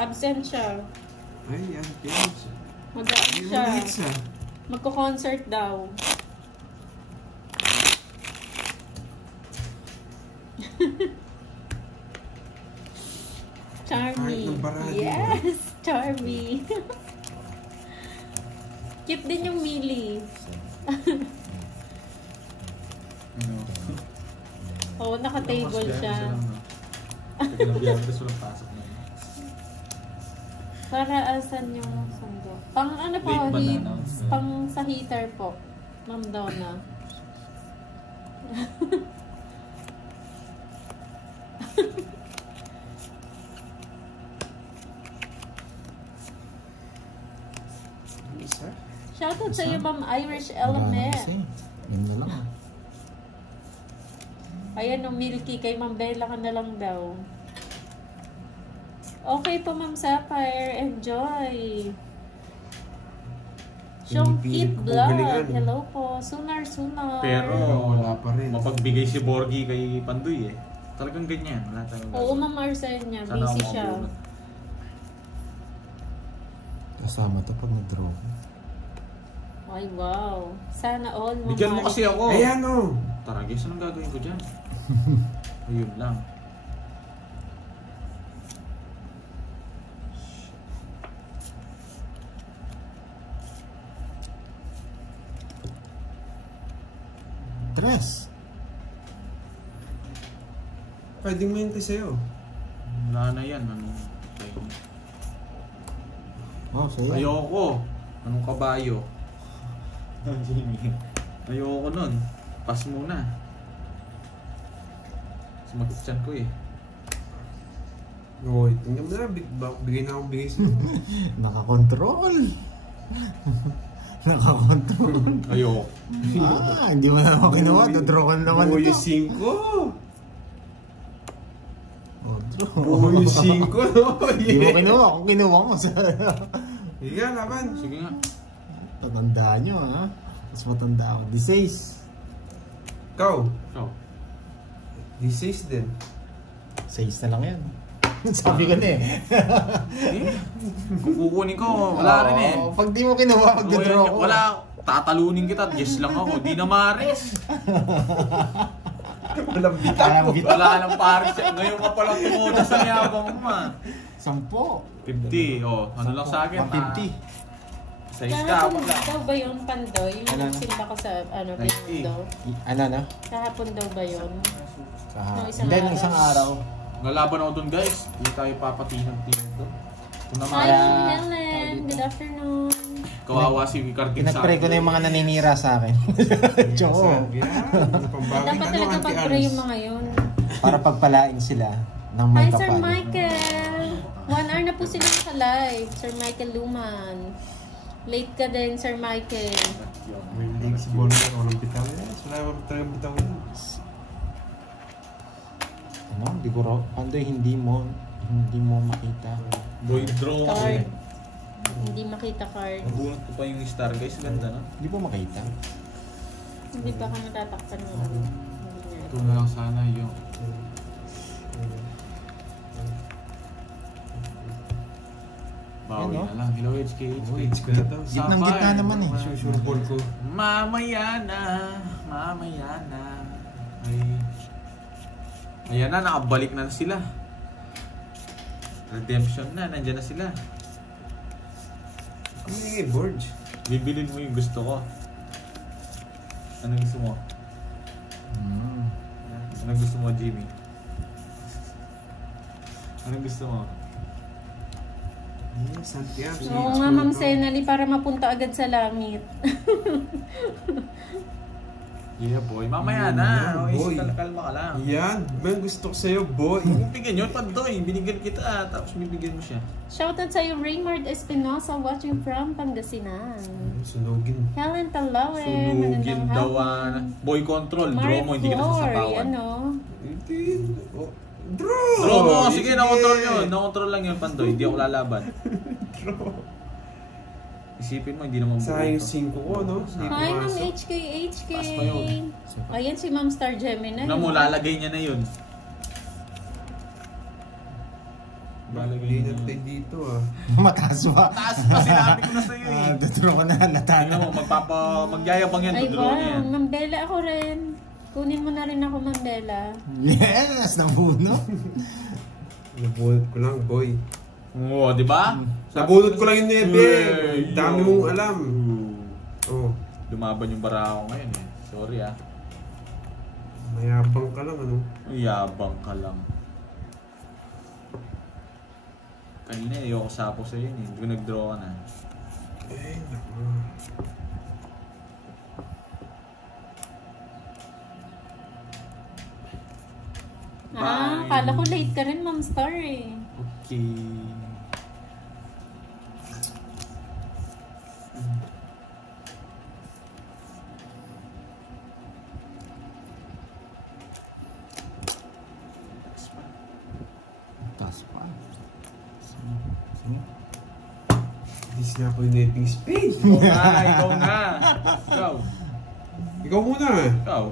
Absent siya. Ay, yan. James. Mag-aab siya. Magko-concert daw. Charmy. Yes! Charmy. Cute din yung Millie. Oo, naka-table siya. Para asan yung sundo? Pang ano po, pang sa heater po. Ma'am Donna. Shoutout sa iyo, Ma'am Irish Element. Yun na lang. Ayan o, Milky. Kay Ma'am Bella ka na lang daw. Okay po, Ma'am Sapphire. Enjoy. Shong Eat Blood. Hello po. Sunar. Pero wala pa rin. Mapagbigay si Borgie kay Pandoy eh. Talagang ganyan. Oo, Ma'am Arsenia. Busy siya. Kasama to pag nag-draw. Ay, wow. Sana all, Ma'am. Bigyan mo kasi ako. Ayan o. Tara, guys, anong gagawin ko dyan? Ayun lang. Tres. Pwedeng mente sa'yo. Wala na yan. Ano? Oh, sa'yo. Ayoko. Anong kabayo? Ayoko nun. Pass muna. Sumagot ko eh. Oy, tingnan mo na. Bigay na akong bigay sa'yo. Nakakontrol. Nakakontrol. Ayoko. Hindi mo na ako kinuha. Dodraw ka naman ito. Buyo 5. Buyo 5. Hindi mo kinuha. Kung kinuha mo. Sige nga, laban. Sige nga. Tatandaan nyo, ha? Mas matanda ako. 16. Ikaw. Ikaw. 16 din. 6 na lang yan. Sabi ko na eh. Kung kukunin ko, wala rin eh. Pag di mo kinuha, mag-draw ko. Wala. Tatalunin kita. Yes lang ako. Di na maris. Walang bitang. Wala lang paris. Ngayon ka palang tumuda sa yabang mo ma. 10. 50. Oh, ano lang sa akin? 50. Size ka. Kahapon Wala. daw ba yun, Pandoy? Yung Ano? simba ko sa, ano, Nice. daw? Ano na? Kahapon daw ba yun? Kahapon. isang Hindi, araw. isang araw. Nalaban ako dun guys. Hindi tayo papatinag-tinag doon. Kung naman, Hi, Helen! Good afternoon! kawawa si Carding sa Pinag-pray ko na yung mga naninira sa akin. Tsoko. Dapat talaga pag-pray yung mga yun. Para pagpalain sila ng Hi, may Sir kapal. Michael! 1 hour na po sila sa live. Sir Michael Luman. Late ka din, Sir Michael. Hindi si Bonner. Walang bitaw yan. Wala ba talagang bitaw yan? Ano? Di ko raw. Pandoy, hindi mo makita. Boy draw Card. kasi. Hindi makita card. Nabunot ko pa yung star guys. Ganda no? Hindi mo makita. Hindi pa ka natatakpan ng ano. Ito na lang sana yung bawi Yan, no? na lang. Hello HK. Age ko na to. Gitnang-gitna naman eh. Susurbol ko. Mamaya na. Ay. Ayan na, nakabalik na sila. Redemption na, nandyan na sila. Ano yung boards? Bibilin mo yung gusto ko. Ano gusto mo? Ano gusto mo, Jimmy? Ano gusto mo? Santiago. Oo nga, Ma'am Senali, para mapunta agad sa langit. Yeah, boy. Mamaya na. Boy. Kalma ka lang. Yan. May gusto ko sa'yo, boy. Bigyan yun, Pandoy. Binigyan kita, tapos bibigyan mo siya. Shoutout sa'yo, Raymond Espinosa, watching from Pangasinan. Sunugin. Helen Talawe, Sunugin magandang daw. hapon. Boy control. Draw mo, hindi ka nasasapawan. Ano? Draw! Draw mo. Sige, na-control yun. Na-control lang yun, Pandoy. Hindi ako lalaban. Draw. Isipin mo, hindi naman Sayang 5 ko, no? Hi, Ma'am HK. Taas pa yun. Ayan si Ma'am Star Gemini. Tignan mo, lalagay niya na yun. Hindi natin dito ah. Mataas ba? Taas pa, sinabi ko na sa'yo eh. Dutro ko na natalo. Tingnan mo, magyayabang yan, Ay, dudro niya yan. wow. Mambela ako rin. Kunin mo na rin ako, Mambela. Yes! Nabuno. Nabunot ko lang, boy. Oo, di ba? Nabunot ko lang yung nebe. Uy, Dami yo. mong alam. Oh, Lumaban yung bara ko ngayon eh. Sorry ah. mayabang ka lang ano. Yabang ka lang. Kanina ayoko sapo sa'yo yun eh. Hindi ko nag-draw ka na. Eh, naku. Ah, Bye. kala ko late ka rin, Ma'am Star eh. Okay. Taas pa. Hindi sila ko yung netting speed. Ikaw na. Ikaw. Ikaw muna. Ikaw.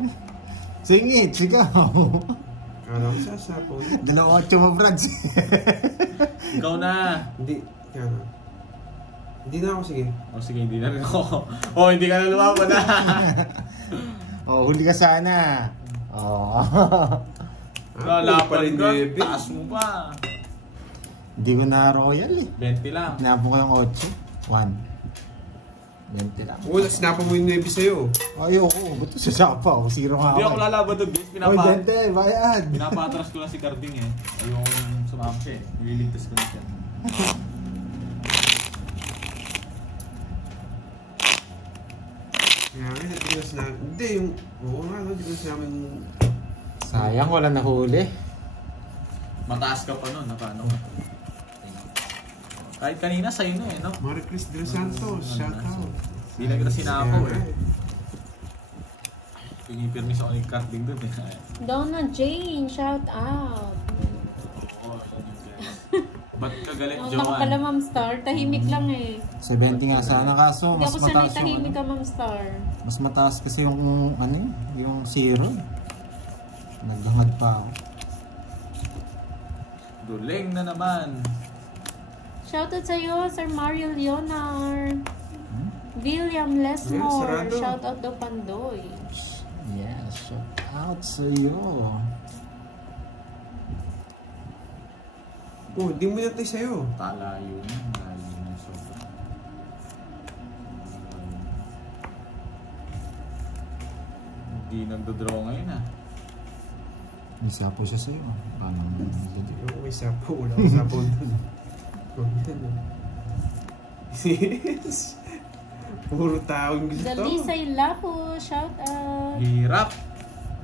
Singit, sigaw. Kala ko sasapo. 2-8 mo, Brads. Ikaw na. Hindi. Kaya na. Hindi na ako, sige. O sige, hindi na rin ako. O, hindi ka na lumaban na. Oh, huli ka sana. Oh. Lalaban ka. nebe. Taas mo pa. Hindi ko na royal eh. 20 lang. Napo ko yung 8. 1. 20 lang. Oo, sinapa mo yung nebe sa'yo. Ayoko, ba't ito sasapa? Zero nga Hindi ako. ako lalaban doon, guys. Oy, 20, bayad. Pinapatras ko lang si Carding eh. Ayoko sumama siya eh. Nililigtas ko na siya. Kaya nga, hindi ko sinabi. Hindi, yung... Oo nga, no, hindi ko sinabi yung... Sayang, wala nahuli. Mataas ka pa nun, nakaano ka. Kahit kanina sa'yo na eh, no? Marie Chris De Los Santos, shout out. Hindi lang kita sinapaw Kaya eh. nga, Pinipirmis ako ni Carding doon eh. Donna Jane, shout out. Oo, yun yung guys. Ba't ka galit, Ang laki pala, Joanne? Ma'am Star. Tahimik lang eh. 70 nga sana, kaso Hindi mas ako sanay mataas tahimik yung... ka, Ma'am Star. Mas mataas kasi yung ano eh, yung zero. Naghangad pa ako. Duling na naman. Shoutout sa'yo, Sir Mario Leonar. William Lesmore. sarado. Shoutout daw Pandoy. Yes, shout out sa iyo. oh, di mo natin sa'yo. Talayo na. Layo na sobra. Hindi nagdodraw ngayon ah. May sapo siya sa iyo. Paano mo nagdadi? Yung may sapo, wala akong sapo dun. Yes. Puro taong gusto. Dalisay Lapo. Shoutout. Hirap.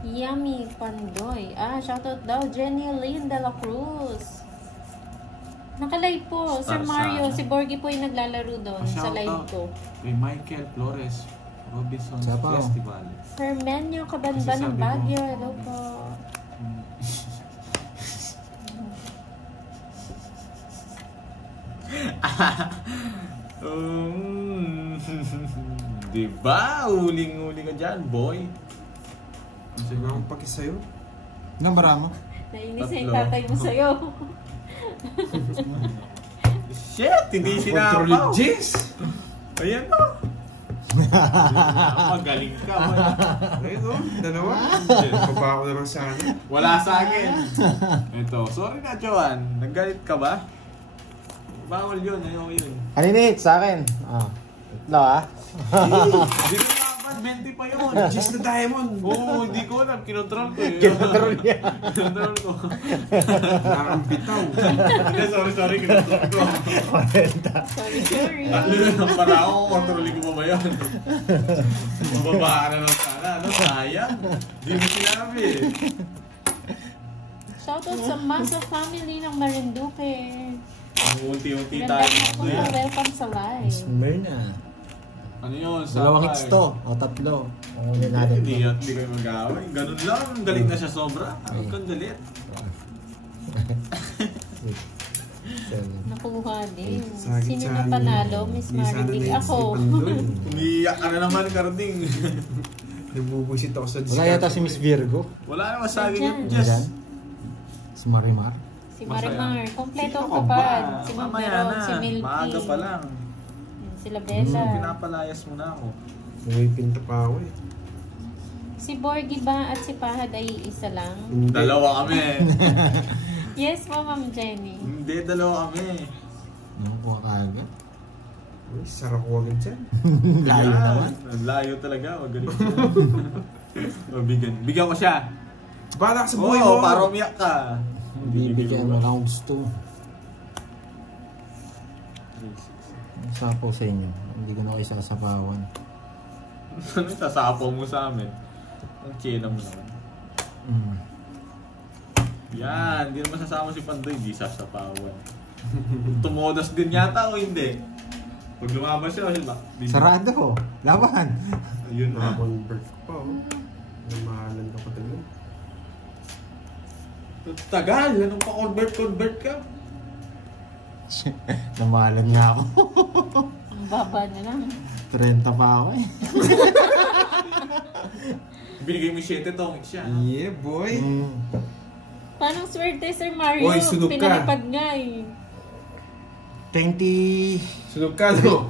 Yummy Pandoy. Ah, shoutout daw. Jenny Lynn de la Cruz. Nakalive po. Sir Star Mario, sana. si Borgie po yung naglalaro doon sa Shoutout. live ko. Kay Michael Flores. Robinson Sapaw. Festival. Hermenio Kabanban Kasi ng sabi mo, Baguio. Hello po. Diba? Uling-uli ka dyan, boy. Wala akong paki sa'yo. Ilang bara mo? Nainis na yung Tatlo. tatay mo sa'yo. Shit! Hindi Control sinapaw. Jess! Ayan o. Magaling ka. Wala. Ayun o, dalawa. Paba ako naman sana. Wala sa akin. Ito. Sorry na, Joanne. Naggalit ka ba? Bawal yun. Ayoko yun. Kaninit sa akin. Ah. Ito ah. Hindi ko naman. 20 pa yun. Jess na Diamond. Oo, hindi ko alam. Kinontrol ko eh. Kinontrol niya. Kinontrol ko. Nakakampitaw. Hindi, sorry. Kinontrol ko. Sorry. Para ako, kontrolin ko pa ba yun? Mababaan na lang sana. Ano, sayang. Hindi mo sinabi eh. Shoutout sa Masa family ng Marinduque. Unti-unti Ganda tayo. mo po na welcome sa live. Smyrna. Ano yun? Dalawang Sapay. hits to. O tatlo. Ang huli natin to. Hindi kayo mag-away. Ganun lang. Galit na siya sobra. Huwag kang galit. Nakuha din. Sakit Sino sa na amin. panalo? Miss Hindi sana Maridig. naisip Ako. ang doon. Umiiyak ka na naman, Carding. Nabubusit ako sa Wala yata si Miss Virgo. Wala naman sa akin Nandyan. yung Diyan. Jess. Si Marimar. Si Masaya. Marimar. Kompleto Sino ang ka ba? kapad. Si Ma'am Mamaya Meron, na. si Milky. Maaga pa lang. Yan, sila Bella. Pinapalayas mo na ako. May pinta pa ako eh. Si Borgie ba at si Pahad ay isa lang? Hindi. Dalawa kami. Yes po, Ma'am Jenny. Hindi, dalawa kami. Nakuha ka agad. Uy, sarap ko agad dyan. Layo Yan. naman. Ang layo talaga. Magaling siya. Bigyan ko siya. Bala ka sa buhay Oo, mo. para umiyak ka. Bibigyan mo lang gusto. Sapo sa inyo. Hindi ko na kayo sasapawan. Ano yung sasapaw mo sa amin? Ang chena mo naman. Mm. Yan, hindi naman sasama si Pandoy, hindi sasapawan. Tumodas din yata o hindi? Pag lumabas siya, hindi. Sarado. Laban. Ayun na. Nakakonvert ko pa oh. Namahalan ka pa talaga. Tagal, anong pa-convert ka? Namahalan nga ako. Ang baba na lang. 30 pa ako eh. Binigay mo 7 tong siya. Yeah, boy. Mm. Paano swerte, Sir Mario? Oy, sunog ka. Pinalipad nga eh. 20... Sunog ka, no?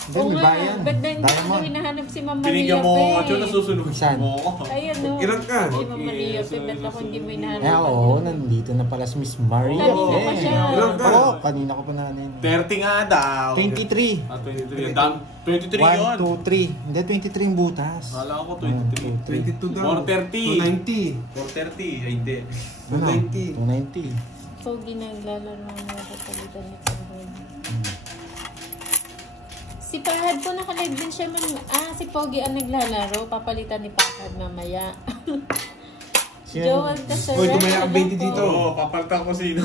Hindi, Oo may nga, bayan. ba't na hindi Diamond. ko hinahanap si Ma'am Maria Binigyan mo Fe? ako, Chon, nasusunod Saan? mo. Ayan no. Ilan ka? Si Ma'am Okay, Maria Fe, so, ba't ako hindi mo hinahanap? Eh, oo, nandito na pala si Miss Maria. Kanina pa siya. Ilan ka? Oo, kanina ko pa na 30 nga daw. 23. 23. 23 yun. 1, 2, 3. Hindi, 23 yung butas. Kala ko 23. 22 daw. 430. 290. 430, ay hindi. 290. 290. Pogi na naglalaro ng mga kapalitan ni Pahad. Si Pahad po nakalive din siya man. Si Pogi ang naglalaro. Papalitan ni Pahad mamaya. Joel Casarel. Uy, tumaya ang 20 dito. Oo, papaltan ko sino.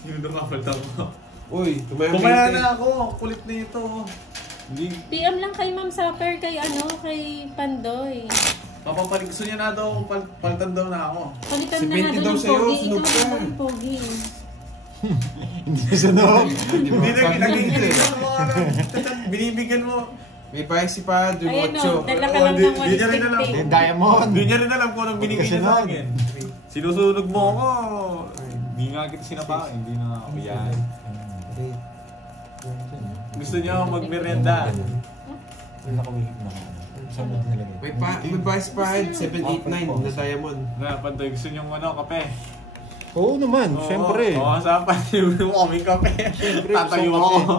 Sino na papaltan ko? Uy, tumaya ang 20. Tumaya na ako. Kulit na ito. Hindi. PM lang kay Ma'am Sapper kay kay Pandoy. Papapalik. Gusto niya na daw. Palitan daw na ako. Palitan Si na 20 nga daw doon sa'yo, yung Pogi. Ito sunog ka. naman yung Pogi. Hindi na sunog. Hindi Hindi ba? na binibigyan mo. Binibigyan mo. May pahay si pa, yung Ayan 8. o, dala ka Oo, lang di- ng di niya rin alam. 150. Diamond. Hindi niya rin alam kung anong binigay niya sa akin. Sinusunog mo ako. Hindi nga kita sinapa. Hindi na ako. Yan. Gusto niya ako magmerienda. Nakawihip na. Saan mo nilagay? May pahay si pa, 789 na diamond. Na, Pandoy, gusto niyo kape? Oo naman, syempre. Oo, sapan. Yung kami kape. Tatayo gusto ako.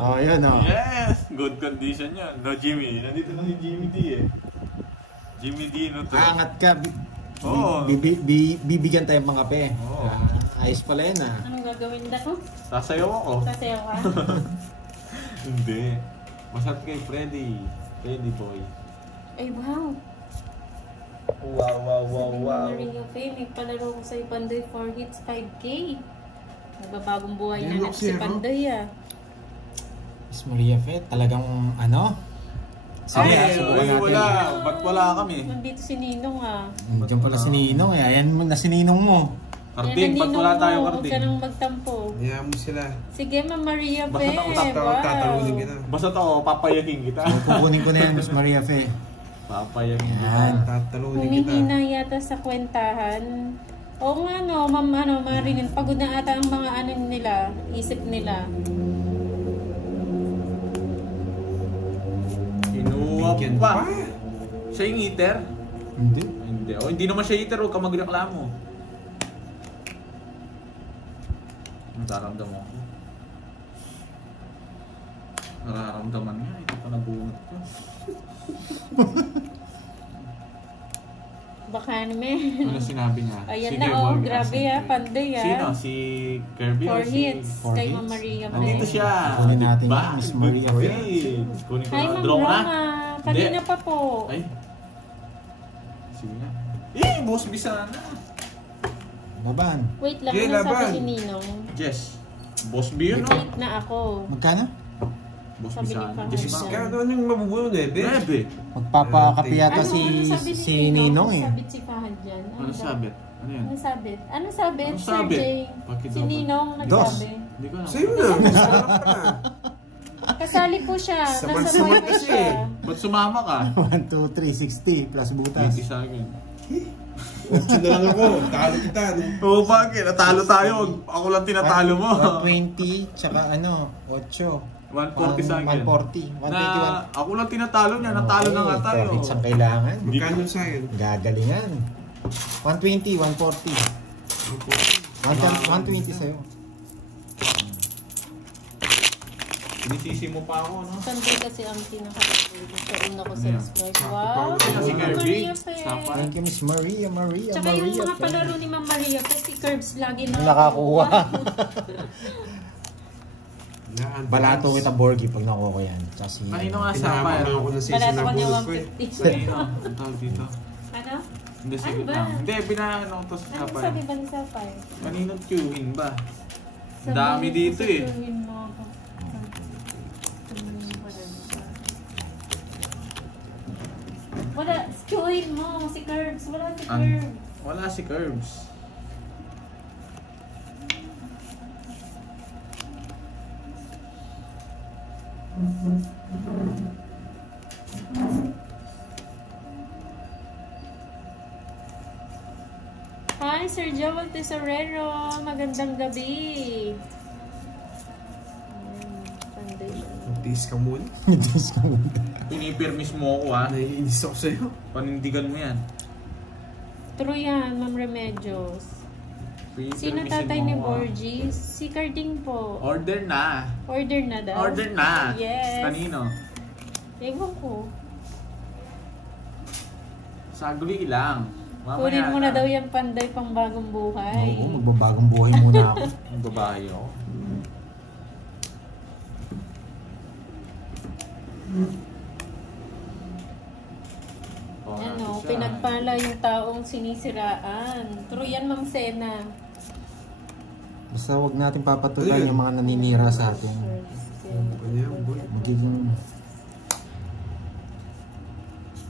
Oh, yun oh. Yes! Good condition yun. No, Jimmy. Nandito lang si Jimmy D eh. Jimmy D, no to. Aangat ka. Oo. Bibigyan tayo mga kape. Oo. Ayos pala yun ah. Anong gagawin na ko? Sasayaw ako. Sasayaw ka? Hindi. Masarap kay Freddy. Freddy boy. Ay, wow. Wow, wow, wow, Sabi ni wow. Maria Faye, may palaro ko sa Pandoy 4 hits 5K. Nagbabagong buhay Yan na ako si siya, no? Pandoy Miss Maria Fe, talagang ano? Ay, subukan ay, natin. wala. Ba't wala kami? Nandito si Ninong Diyan pala si Ninong eh. Ayan mo na si Ninong mo. Karding, ba't wala tayo Huwag ka karding? nang magtampo. Hayaan mo sila. Sige, Ma'am Maria Basta Faye. Tatalunin kita. Basta to, papayakin kita. Kukunin ko na yan, Miss Maria Fe. Papayakin kita. Yan. Tatalunin kita. Humihina yata sa kwentahan. Oo nga no, Ma'am Marilyn, pagod na ata ang mga nila, isip nila. Kinuha Bigyan pa. pa. Siya yung eater? Hindi. Hindi. O, hindi naman siya eater. Huwag ka magreklamo. Nararamdaman ko. Nararamdaman nga. Ito pa nabunot ko. Baka naman. Ano sinabi niya? Ayan Sige, na oh, Morgan. grabe Pandoy Sino? Si Kirby o 4 si... hits Four kay hits? Ma'am Maria Nandito Faye. siya. Kunin natin Diba? yan, Miss Maria Good Faye. grades. Kunin ko Hi na. Ma'am Draw na. Roma, kanina pa po. Ay. Sige na. Boss Bisana. Laban. Wait lang, Okay, ano sabi laban. ni Ninong? Jess. Boss B yun, no? Late na ako. Magkano? Boss Sabi ni Bisana. Pangay Jess siya. ba? Kaya ano yung mabubuno, Nebe? Bebe. Magpapakape yata Ano sabi ni si Ninong eh. Ano sabit si Fahad dyan? Ano sabit? Ano yan? Ano sabit? Ano sabit? Ano Sir sabit? Jay? Bakit Si daw ba? Ninong Dos. nagsabi. Hindi ko alam. Sa'yo na. Masarap ka na. Kasali po siya. Nasa Sabad-sabad wifi kasi siya. eh. Ba't sumama ka? 1, 2, 3, 60 plus butas. 80 sa akin. Option na lang ako. Talo kita. Oo, bakit? Natalo tayo. Ako lang tinatalo mo. 120, tsaka ano, 8. 140 sa akin. 140. 121. Na, ako lang tinatalo niya. Natalo na nga tayo. Profits ang kailangan. Magkano sa akin? Gagalingan. 120, 140. 120 sa'yo. Sinisisi mo pa ako, no? Sunday kasi ang pinaka-favorite. Sa una ko subscribe. Ikaw, Wow! si Mama Kirby. Maria Fe. Sapa. Thank you, Miss Maria. Tsaka yung mga palaro ni Ma'am Maria Fe, si Curbs lagi Nakakuha. Yan. Balato kita Borgie pag nakuha ko yan. Tsaka si... Kanino nga Pinahama sapa? lang ako ng season Balato ng ko niya bulls ko eh. 150. Kanino? Ang tawag dito. Ano? Hindi, Ano sige ba? na. Hindi, pinahano ko to sa Ano sapa. sabi ba ni Sapay? Kaninong queuing ba? Sabi Dami mo, dito eh. sasabihin mo ako. Wala, queuein mo si Curbs. Wala si Curbs. Wala si Curbs. Hi, Sir Joel Tesorero. Magandang gabi. Sunday siya. Magtiis ka muna. Pinipirmis mo ako ha. Naiinis ako sa'yo. Panindigan mo yan. True yan, Ma'am Remedios. Sino Pinipirmisin tatay mo ni ako, ha. Borges? Si Carding po. Order na. Order na daw. Order na. Yes. Kanino? Ewan ko. Saguli lang. Mamaya Kunin mo na daw yung panday pang bagong buhay. Oo, magbabagong buhay muna ako. Ang babae ako. Ano, pinagpala yung taong sinisiraan. True yan, Ma'am Sena. Basta huwag natin papatulan yung mga naninira sa atin. Ano yan, boy? Magiging...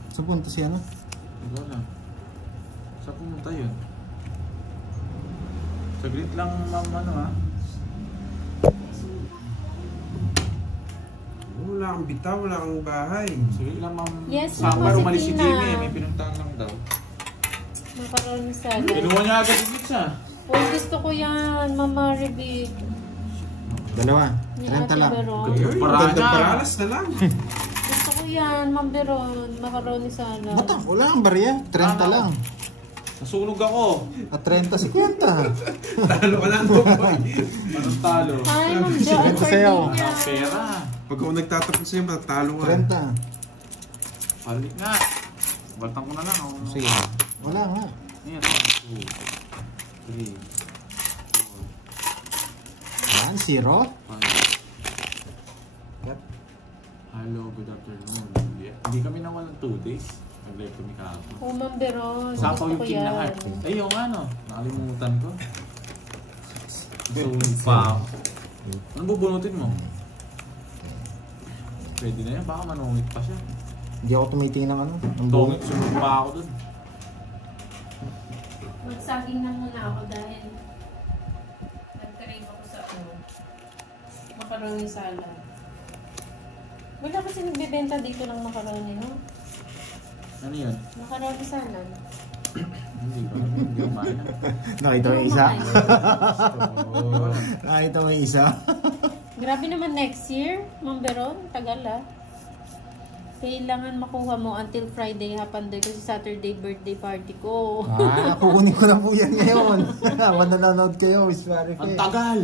Sa punto si ano? Ikaw lang. Saan pumunta yun? Saglit lang, ma'am, ano ha? Wala kang bitaw, wala kang bahay. Saglit lang, ma'am. Yes, Summer, Mama umalis si Tina. Jimmy eh. May pinuntahan lang daw. Macaroni salad. Kinuha niya agad yung pizza. Uy, gusto ko yan, Mama Rebig. Dalawa. Ni 30 Ate lang. Beron. Ayun, Parana. magandang paralas na lang. Gusto ko yan, Ma'am Beron. Macaroni salad. Bata, wala kang barya. 30 lang. Nasunog ako. At 30, 50. Talo ka lang, boy. Anong talo? Hi, Ma'am Jo. Ito sa'yo. Ang pera. Pag ako nagtatapos sa'yo, matatalo ka. 30. Balik nga. Baltan ko na lang. Oh. Sige. Wala nga. Ayan, 1, 2, 3, Yan, 0. 5. Hello, good afternoon. Hindi kami nawalan 2 days. Nag-live kami kahapon. Oh, Ma'am Beron. Sapaw Gusto yung ko king yan. lahat. Ay, yung ano, nakalimutan ko. So, pa ako. Ano bubunutin mo? Pwede na yan, baka manungit pa siya. Hindi ako tumitingin ng ano. Ng Tungit, sunod pa ako dun. Magsaging na muna ako dahil nag-crave ako sa macaroni salad. Wala kasi nagbebenta dito ng macaroni, no? Ano yun? Macaroni salad. Hindi ko main. Nakita mo yung isa? Oh. Nakita mo yung isa? Grabe naman next year, Ma'am Beron. Tagal Kailangan makuha mo until Friday hapanday kasi Saturday birthday party ko. Kukunin ko na po yan ngayon. Mananonood kayo, Miss Marife. Ang tagal!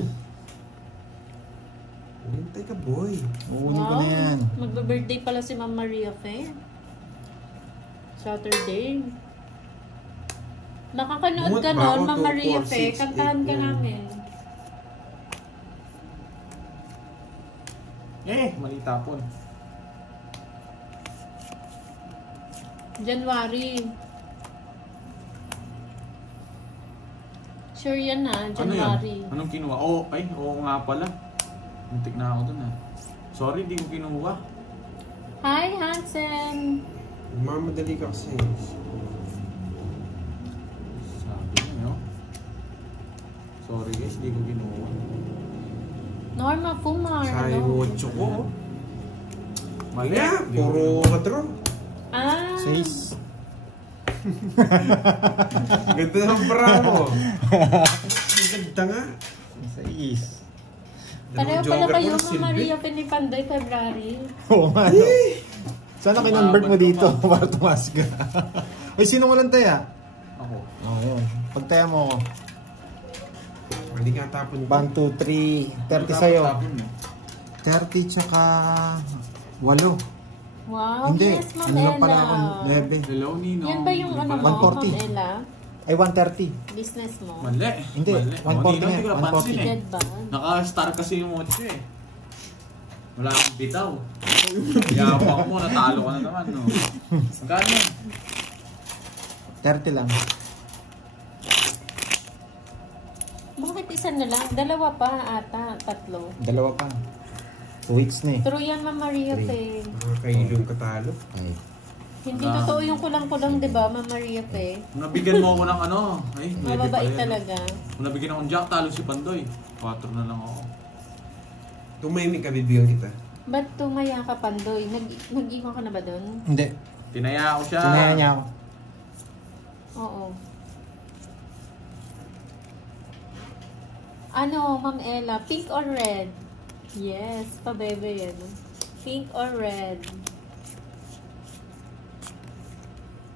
Hintay ka, boy. Kukunin ko na yan. Magbe-birthday pala si Ma'am Maria Fe. Saturday. Nakakanood ka Bumot ba nun, ako? Ma'am 2, Maria 4, Fe. 6, Kantahan 8, ka 9. namin. Mali tapon. January. Sure yan na, Ano January. yun? Anong kinuha? Oo nga pala. Muntik na ako dun ha. Sorry, di ko kinuha. Hi, Hansen! Mamadali ka kasi. Sabi niya, no? Sorry guys, di ko kinuha. Norma Kumar. Sayang ano? 8 ko. Mali. Yeah, Di ko puro kinuha. katro. Ah! 6. Ganda ng bra mo. Ganda nga. Sa is. Pareho pala Jogger kayo, ko, Ma'am silbi. Maria Pinipandoy, February. Oo nga, no? Sana kinonvert mo dito para tumas ka. Uy, sino walang taya? Ako. Oo, yun. Pagtaya mo ako. Hindi nga tapon. 1, 2, 3, 30 sa'yo. Tapon eh. 30 tsaka 8. Wow, Hindi, yes, Ma'am ano lang pala Ella. ako, 9. Hello, Nino. Yan ba yung ano mo, 140. Ma'am Ella? Ay, 130. Business mo? Mali. Hindi, Mali. 140 Nino, nga, hindi ko napansin 140. eh. Dead ba? Naka-star kasi yung otso eh. Wala kang bitaw. Yapak mo, natalo ka na naman, no? Magkano yun? 30 lang. Bakit isa na lang? Dalawa pa ata, tatlo. Dalawa pa. 2 weeks na eh. True yan, Ma'am Maria Pe. Nakakailong katalo. Ay. Hindi totoo yung kulang-kulang, di ba, Ma'am Maria Pe? Nabigyan mo ako ng ano. Ay, pwede pa Mababait yan. talaga. Kung nabigyan akong jack, talo si Pandoy. 4 na lang ako. Tumahimik ka, bibigyan kita. Ba't tumaya ka, Pandoy? Nag-iwan ka na ba doon? Hindi. Tinaya ako siya. Sinaya niya ako. Oo. Ano, Ma'am Ella? Pink or red? Yes, pabebe yan. Pink or red?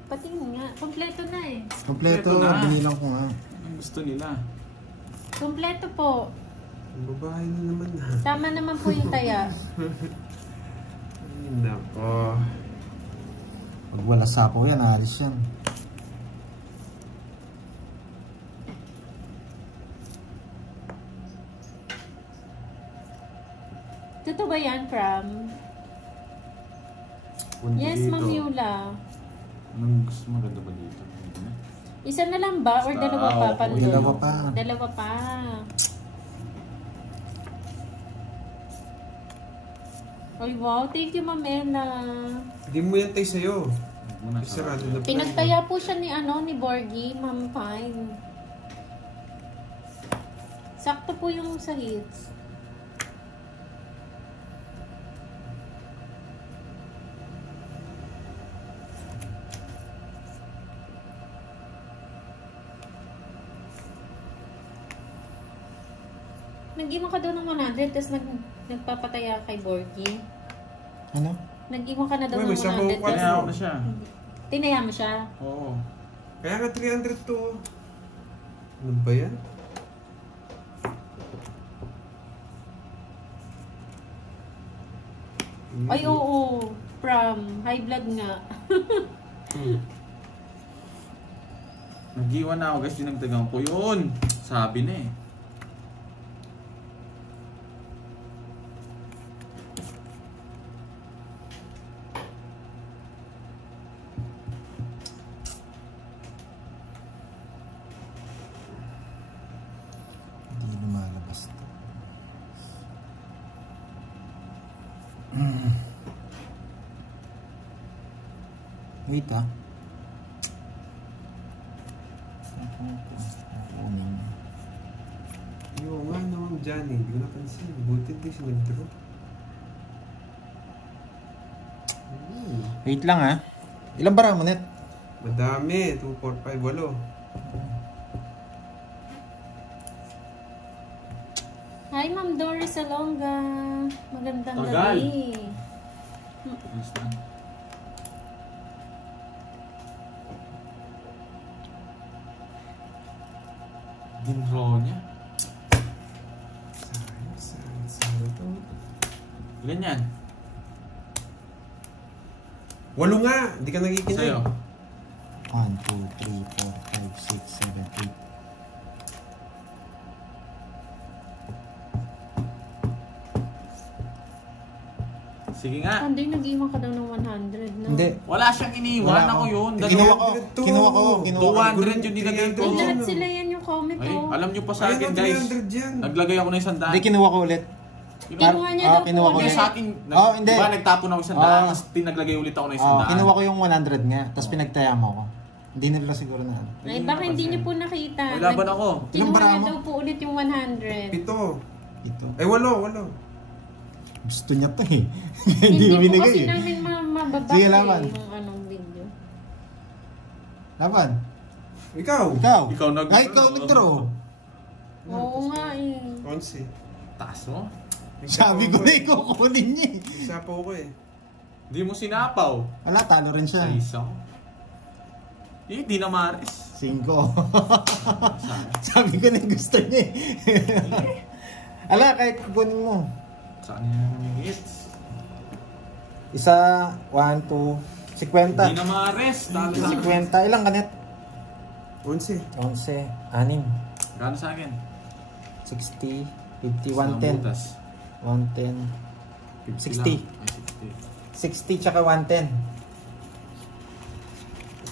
Patingin nga. Kompleto na eh. Kompleto, Kompleto na. binilang ko nga. Ang gusto nila. Kompleto po. Ang babae na naman ha. Tama naman po yung taya. Ay, nako. Pag wala sapo yan, alis yan. Totoo ba yan, Pram? Punto Yes, dito. Ma'am Yula. Anong gusto mo ganda ba dito? Isa na lang ba? Or Basta, dalawa pa, oo, Pandoy? dalawa pa. Dalawa pa. Ay, wow. Thank you, Ma'am Ella. Hindi mo yan tayo sa'yo. Huwag mo na Sarado na pala. Pinagtaya po siya ni Borgie, Ma'am Pine. Sakto po yung sa hits. Nag-iwan ka daw ng 100, tapos nagpapataya kay Borgie. Ano? Nag-iwan ka na daw Uy, may ng sabaw 100, ka Tinaya ako tapos na siya. tinaya mo siya. Oo. Kaya nga 300 to. Ano ba yan? Ay, oo. From high blood nga. Nag-iwan na ako guys, dinagdagan ko yun. Sabi na eh. Hindi lumalabas to. Wait ah. Oo nga naman dyan eh. Hindi ko napansin. Buti di siya nag-draw. Wait lang ah. Ilang bara mo net? Madami. 2, 4, 5, 8. Hi, Ma'am Doris Alonga. Magandang Tagal. gabi. Ayos na. Ginro niya. Sayang to. Ilan yan? 8 nga. Hindi ka nagikinig. Sa'yo? 1, 2, 3, 4, 5, 6, 7, 8. Sige nga. Pandoy, nag-iwan ka daw ng 100, no? Hindi. Wala siyang iniwan. Wala Ako ako. yun. Kinuha ko. Dalawa. Kinuha ko. Kinuha ko. 200 yung nilagay ko. Ay, lahat sila yan yung comment Ay, ko. alam nyo pa sa Ayun akin na, guys. 300 yan. Naglagay ako ng 100. Hindi, kinuha ko ulit. Kinuha niya daw kinuha po ko Hindi ulit. sa akin. Oh, hindi. Diba nagtapon ako 100, Oh. tapos tinaglagay ulit ako ng 100. Oh, kinuha ko yung 100 nga. Tapos pinagtaya mo ko. Hindi nila siguro na. Ay, baka hindi niyo po nakita. May laban ako. Ilang Kinuha bara niya mo? daw po ulit yung 100. 7. Ito. Ay, 8. Gusto niya to eh. Hindi Hindi ko po binigay kasi eh. namin mababasa Sige, laban. yung anong video. Laban. Ikaw! Ikaw. Ikaw nag- Ay, ikaw nag-draw. Oo nga eh. 11. Taas mo? Sabi ko na ikukunin niya eh. Isa po ko eh. Hindi mo sinapaw. Wala, talo rin siya. Sa isang. Di na maris. 5. Sabi ko na gusto niya eh. Ala, kahit kukunin mo. Saan yung hits? Isa, 1, 2, 50. Di na maris. Talo sa akin. 50. Ilang kanet? 11. 11. 6. Gano'n sa akin? 60, 50, 110. Butas. 110. 50 60. lang. Ay, 60 tsaka 110.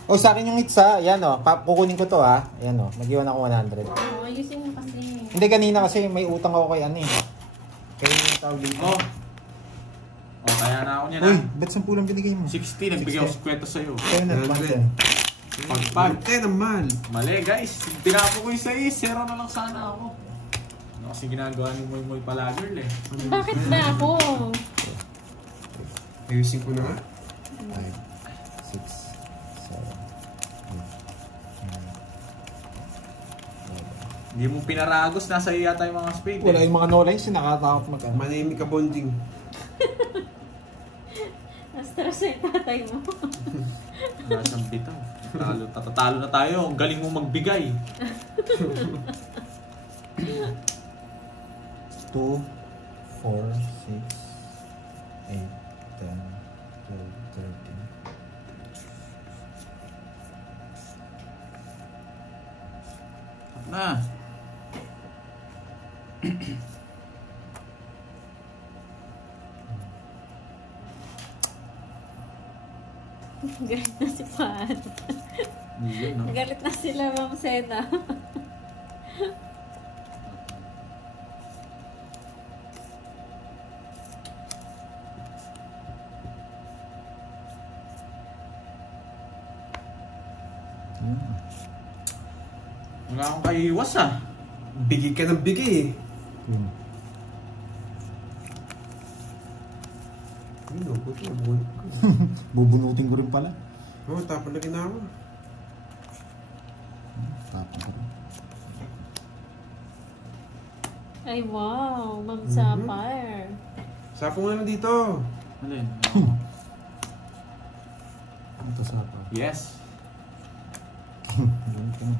O sa akin yung hits ha. Ayan o. Kukunin ko to ha. Ayan o. Mag-iwan ako 100. Oo, ayusin mo kasi. Hindi kanina kasi may utang ako kay ano eh. Kaya yung tawag dito. Oh. Oh, kaya na ako niya Uy, na. ba't 10 lang binigay mo? 60, nagbigay ako 50 sa'yo. Kaya na, 110. Pagpag. naman. Mali guys, tinapo ko yung 6, 0 na lang sana ako. Ano kasi ginagawa ni Moy Moy pala girl eh. Bakit ba ako? Ayusin ko na nga. 5, 6, 7, 8, 9, 10. Hindi mo pinaragos, nasa iyo yata yung mga spade Wala eh. yung mga no lines, nakakatakot mag-ano. Manahimik ka bonding. Na-stress yung tatay mo. Wala siyang bitaw. Tatalo na tayo, ang galing mo magbigay. 2, 4, 6, 8, 10, 12, 13. Na. Galit na si Pat. Yun, no? Galit na sila, Ma'am Sena. Wala akong kaiwas ah. Bigay ka ng bigay eh. Ano, buto na buwan ko. Bubunutin ko rin pala. Oo, tapon na rin ako. Tapon ko rin. Ay, wow. Ma'am Sapphire. Sapong na lang dito. Alin? Ito sa pa. Yes. Ganun ka na.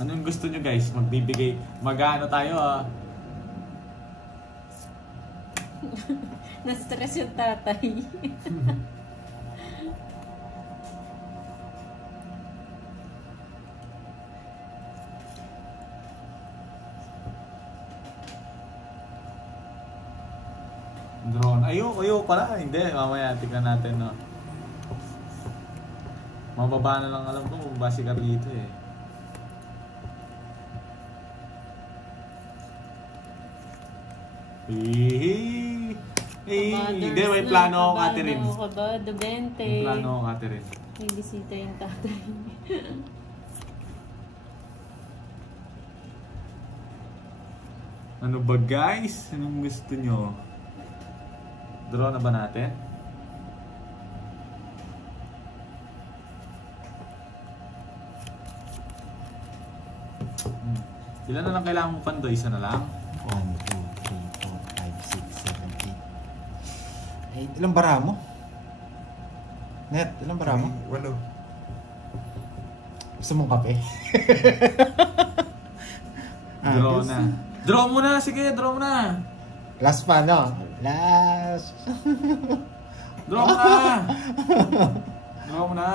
Ano yung gusto nyo guys? Magbibigay. Mag-ano tayo ah. Na-stress yung tatay. Drone. Ayoko pala. Hindi, mamaya tingnan natin no. Mababa na lang alam ko. Mababa si Carlito eh. Hindi, may plano ako, Catherine. Kabado, 20. May plano ako, Catherine. May bisita yung tatay. Ano ba guys? Anong gusto nyo? Draw na ba natin? Ilan na lang kailangan mo pando? Isa na lang? 1, 2, 3, 4, 5, 6, 7, 8. Ilang bara mo? Net, ilang bara mo? 8. Gusto mong kape? Draw na. Draw mo na! Sige, draw mo na! Last pa, no? Last. Draw mo na! Draw mo na!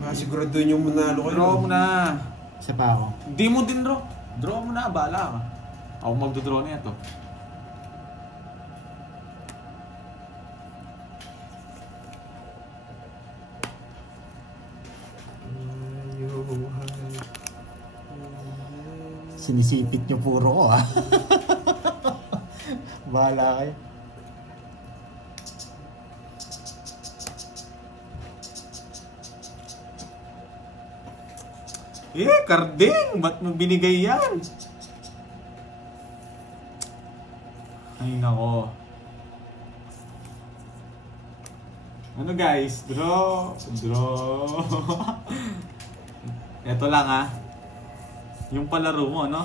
Masiguraduhin yung manalo kayo. Draw mo na! Isa pa ako. Hindi mo din draw. Draw mo na, bahala ka. Ako magdodraw na ito. Sinisipit nyo puro ko, ha? Bahala kayo. Karding! Ba't mo binigay yan? Ay, nako. Ano guys? Draw. Draw. Ito lang ha. Yung palaro mo, no?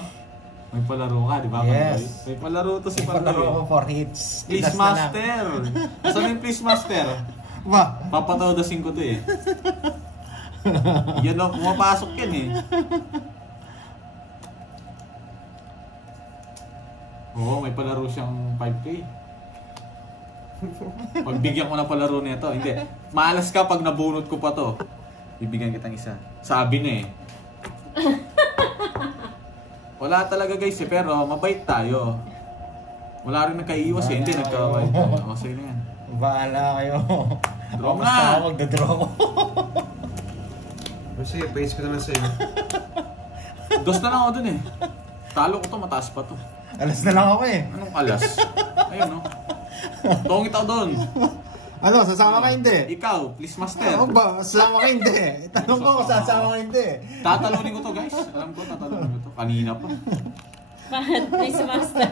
May palaro ka, di ba? Yes. Pandoy? May palaro to si Palaro Pandoy. ko for hits. Please Tigas na lang. master. Saan yung please master? Ba? Papatawdasin ko to eh. Yan o, pumapasok yan eh. Oo, may palaro siyang 5K. Pagbigyan ko ng palaro nito, hindi. Malas ka pag nabunot ko pa to. Bibigyan kitang isa. Sabi na eh. Wala talaga guys eh, pero mabait tayo. Wala rin nagkaiwas eh, hindi nagkaway. O, sa'yo na yan. Bahala kayo. Draw Ako na! basta ako magdadraw ko. Sige, pace ko na lang sa'yo. Dos na lang ako dun eh. Talo ko to, mataas pa to. Alas na lang ako eh. Anong alas? Ayun no. Tungit ako dun. Ano, sasama ka hindi? Ikaw, please master. Ano ba? Sasama ka hindi? Tanong ko kung sasama ka hindi. Tatalunin ko to guys. Alam ko, tatalunin ko to. Kanina pa. Face master.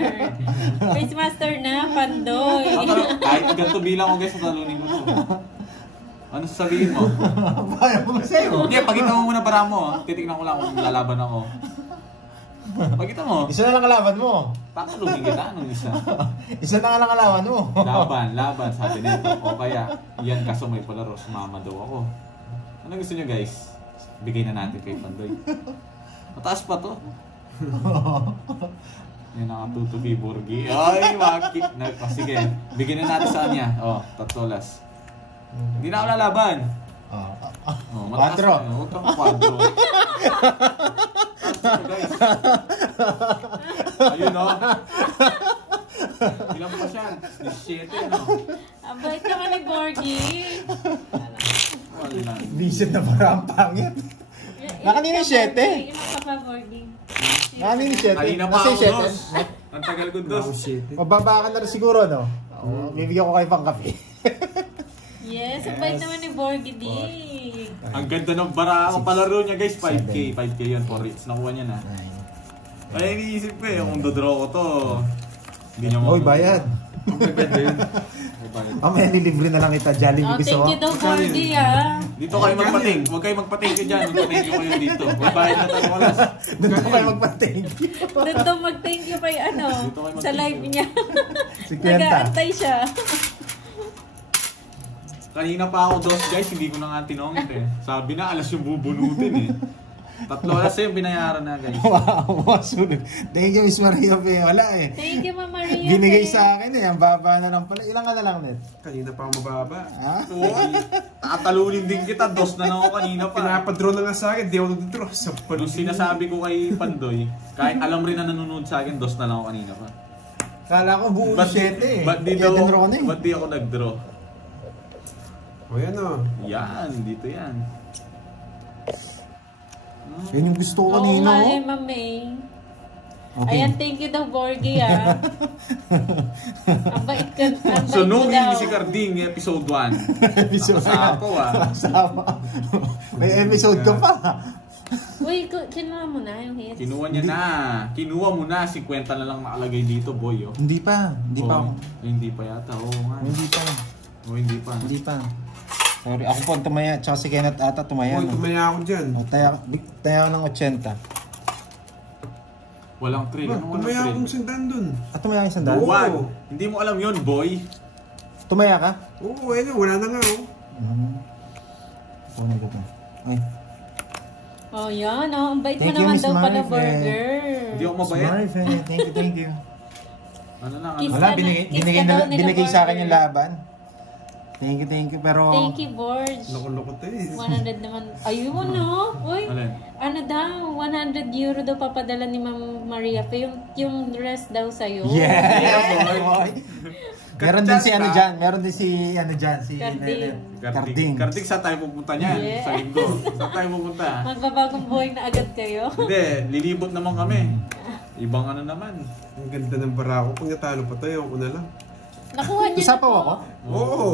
Face master na, Pandoy. Kahit ganito bilang ko guys, tatalunin ko to. Ano sasabihin mo? Bayan mo ba sa'yo? Hindi, pagkita mo muna para mo. Titignan ko lang kung lalaban ako. Pagkita mo. Isa na lang kalaban mo. Tatalunin kita. Anong isa? Isa na lang kalaban mo. Laban, sabi nito. O kaya, yan kaso may palaro, sumama daw ako. Ano gusto nyo guys? Bigay na natin kay Pandoy. Mataas pa to. Yan ang tutubi burgi. Ay, waki. Sige, bigyan na natin sa kanya. O, $3. Hindi na ako lalaban. Oh, mataas Quadro. na. Huwag kang quadro. Guys. Ayun o. Ilan pa siya? 17 no? Ang bait naman ni Borgie. Wala. Vision na para ang pangit. Nakanina yung 7. Ilan ka pa, Borgie? Nakanina yung 7. Kanina pa Nasa ako yung 7. dos. Ang tagal ko dos. Oh, shit. Mababa ka na rin siguro, no? Bibigyan ko kayo pang kape. Yes, ang bait naman ni Borgie Dig. Ang ganda ng bara ang palaro niya guys. 5K. 5K yun for hits. Nakuha niya na. Kaya iniisip ko eh, kung dodraw ko to. Hindi niya Hoy, bayad. Pwede yun. Mamaya nilibre na lang kita. Jollibee Oh, gusto thank ko. you daw, Borgie, ah. Dito kayo magpating. Huwag kayo magpating ko dyan. Magpating ko kayo dito. May bayad na tayo oras. Doon ko kayo magpa-thank you. Doon daw mag-thank you kay ano, Dito kayo sa mag-thank live you. niya. 50. Nag-aantay siya. Kanina pa ako dos guys, hindi ko na nga tinongit eh. Sabi na, alas yung bubunutin eh. 3 oras yung binayaran na guys. Wow, sunod. Thank you, Miss Maria Pe. Wala eh. Thank you, Mama Maria. Binigay sa akin eh. Ang baba na lang pala. Ilan ka na lang, Net? Kanina pa ako mababa. Ha? Oo, tatalunin din kita. Dos na lang ako kanina pa. Pinapadraw na nga sa akin, di ako nagdraw. Sa Nung sinasabi ko kay Pandoy, kahit alam rin na nanonood sa akin, dos na lang ako kanina pa. Kala ko buo 7 eh. Ba't di Kaya daw, dinraw ko na eh. ba't di ako nag-draw? O yan o. Yan, dito yan. Yan yung gusto ko Oo kanina. nga Oh. eh, Mami. Okay. Ayan, thank you daw, Borgie, ah. Ang bait ka, ang bait So, mo no daw. si Carding, episode 1. Episode Nakasama ko ah. Kasama. May episode ka pa. Uy, kinuha mo na yung hits. Kinuha niya na. Kinuha mo na. 50 na lang nakalagay dito, boy. Oh. Hindi pa. Hindi pa. Oh, hindi pa yata. Oo nga. Hindi pa. Oh, hindi pa. Hindi pa. Sorry, ako po ang tumaya. Tsaka si Kenneth ata tumaya. Uy, tumaya ako dyan. Taya ako ng 80. Walang trail. Ano walang Tumaya trail? akong sindan dun. Tumaya ka sandal? Oo. Juan, hindi mo alam yun, boy. Tumaya ka? Oo, ayun, wala na nga oh. Kunin ko pa. Ay. Oh, yan, oh. Ang bait mo Thank you, naman Miss daw pala, Marve. burger. Hindi ako mabayad. Smart, thank you, thank you. Ano lang, Kiss ano Wala, ka na- binigay, kiss ka daw nila, binigay sa akin burger. yung laban. Thank you, pero... Thank you, Borge. Loko-loko to eh. 100 naman. Ayun, no? Uy, Alin? ano daw, 100 euro daw papadala ni Ma'am Maria pa. Yung rest daw sa'yo. Yeah, boy. Meron din si ano Kachat dyan, meron din si ano dyan, si Carding. Carding. Kartik, saan tayo pupunta niyan? Yeah. Sa linggo. Saan tayo pupunta? Magbabagong buhay na agad kayo. Hindi, lilibot naman kami. Ibang ano naman. Ang ganda ng barako. Kung natalo pa tayo, ako na lang. Nakuha niya na Usapaw po. ako? Oo.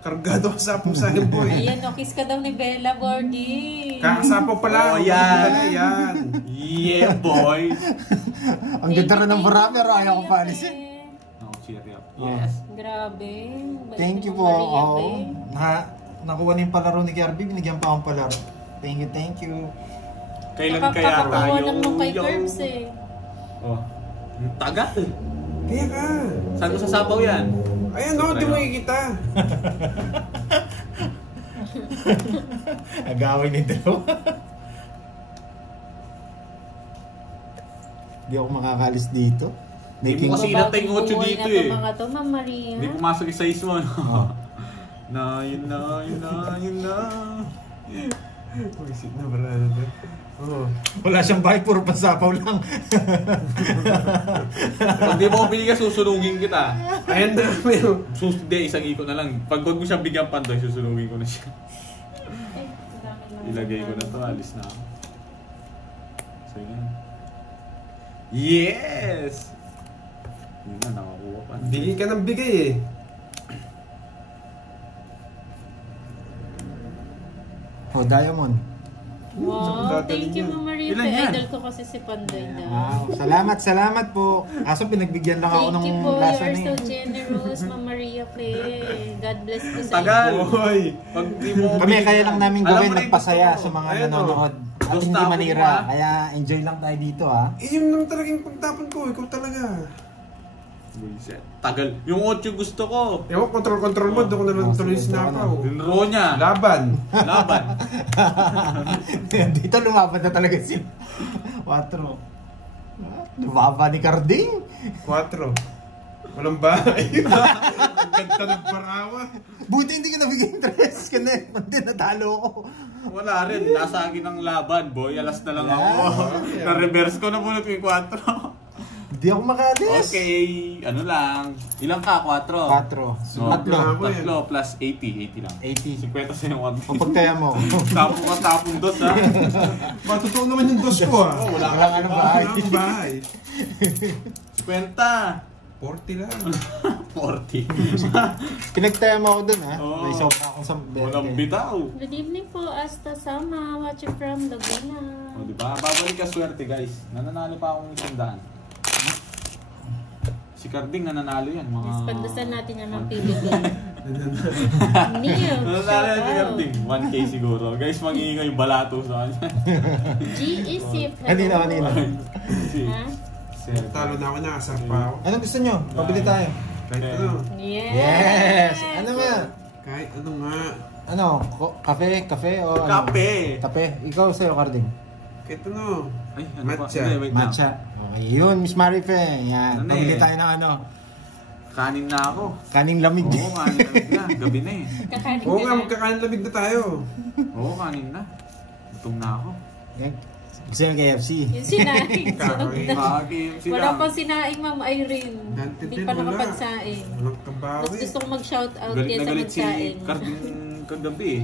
Kargado ka sa apong sa akin, boy. Ayan, no, kiss ka daw ni Bella, Borgie. Kakasapaw pala. Oh, Ako yan. pala, yan. Yeah, boy! Ang ganda rin ng bara, pero ayaw ko paalisin. No, cheer up. Yes. Grabe. Bait Thank you ni po. Maria, Oo. be. Nakuha na yung palaro ni Kirby, binigyan pa akong palaro. Thank you, thank you. Kailan kaya Kakakuha tayo? lang nung kay Yo. Curbs eh. Oh. Ang tagal. Kaya ka. Saan mo sasapaw yan? Ayan o, di mo ikita. Agaway ng dalawa. Hindi ako makakalis dito. Hindi mo kasi inatay ng 8 dito na eh. mga to, Ma'am Maria. Hindi pumasok yung size mo, no? Oh. Yun na. Isip na pala natin. Oo. Wala siyang bahay, puro pasapaw lang. Pag di mo bigyan, susunugin kita. Ayan na meron. Hindi, isang iko na lang. Pag wag mo siyang bigyan pantoy, susunugin ko na siya. Ay, dami lang. Ilagay ko na to, alis na ako. So yun. Yes! Yun na, nakakuha pa. Bigay ka ng bigay eh. Oh, Diamond. Wow, thank you, Ma'am Maria. Ilan yan? Idol ko kasi si Pandoy daw. Wow, salamat po. Kaso pinagbigyan lang ako Thank nung you po, you lasa are na so eh. generous, Ma'am Maria Play. God bless po sa Tagal! inyo. Hoy. Pag di mo Kami kaya lang namin Alam gawin mo na yung nagpasaya gusto sa ko. mga Ayun, nanonood. At Gusto hindi ako manira. mo, Kaya enjoy lang tayo dito Yun naman talagang pagtapon ko. Ikaw talaga. Buisit. Tagal. Yung 8 gusto ko. Ewan, control mo. Doon ko na lang tuloy sige, sinapaw. Dinro niya. Laban. Laban. Dito lumaban na talaga sila. 4. Lumaba ni Carding. 4. Walang bahay. Ang ganda ng parawa. Buti hindi ka nabigyan interest ka na. Hindi natalo ko. Wala rin. Nasa akin ang laban, boy. Alas na lang ako. Yeah. Na-reverse ko na muna yung 4. Hindi ako makalis. Okay. Ano lang. Ilang ka? 4? 4. No, Tatlo. tatlo plus 80. 80 lang. 80. 50 sa yung 1. O pagtaya mo. Tapon ka, tapon dos, ha? Ba, totoo naman yung dos ko ah. Oh, wala ka Wala ka ng bahay. Wala akong bahay. 50. 40 lang. 40. Pinagtaya mo ako dun ha. Oo. May isa pa akong sa Walang bitaw. Good evening po, Asta Sama. Watching from Laguna. O, diba? Babalik ka swerte, guys. Nananalo pa akong 100. Si Carding nananalo yan. Mga... Yes, pandasan natin yan ng PBB. Neil, Nananalo shout yan si out. Carding. 1K siguro. Guys, mag-iingay yung balato sa kanya. G-Isip. Kanina. Ha? Talo na ako, nakasar pa ako. Anong gusto nyo? Pabili tayo. Kahit ano. Yes! Yes! Ano ba? Kahit ano nga. Ano? Kape o ano? Kape! Kape. Ikaw sa'yo, Carding. Kahit ano. Ay, ano Matcha. pa? Hindi, wait lang. Matcha. Okay, yun, Miss Marife. Yan. Ano Pabili eh? tayo ng ano. Kanin na ako. Kaning lamig. Oo, kanin na. Gabi na eh. Kakanin Oo ka nga, na. magkakain labig na tayo. Oo, kanin na. Gutom na ako. Yan. Gusto nyo KFC. Yung sinaing. Kakain. KFC Wala lang. pang sinaing, Ma'am Irene. Dante Hindi din, pa wala. nakapagsaing. Walang Mas kabawi. gusto kong mag-shoutout Galit na kaysa galit si magsaing. Carding kagabi eh.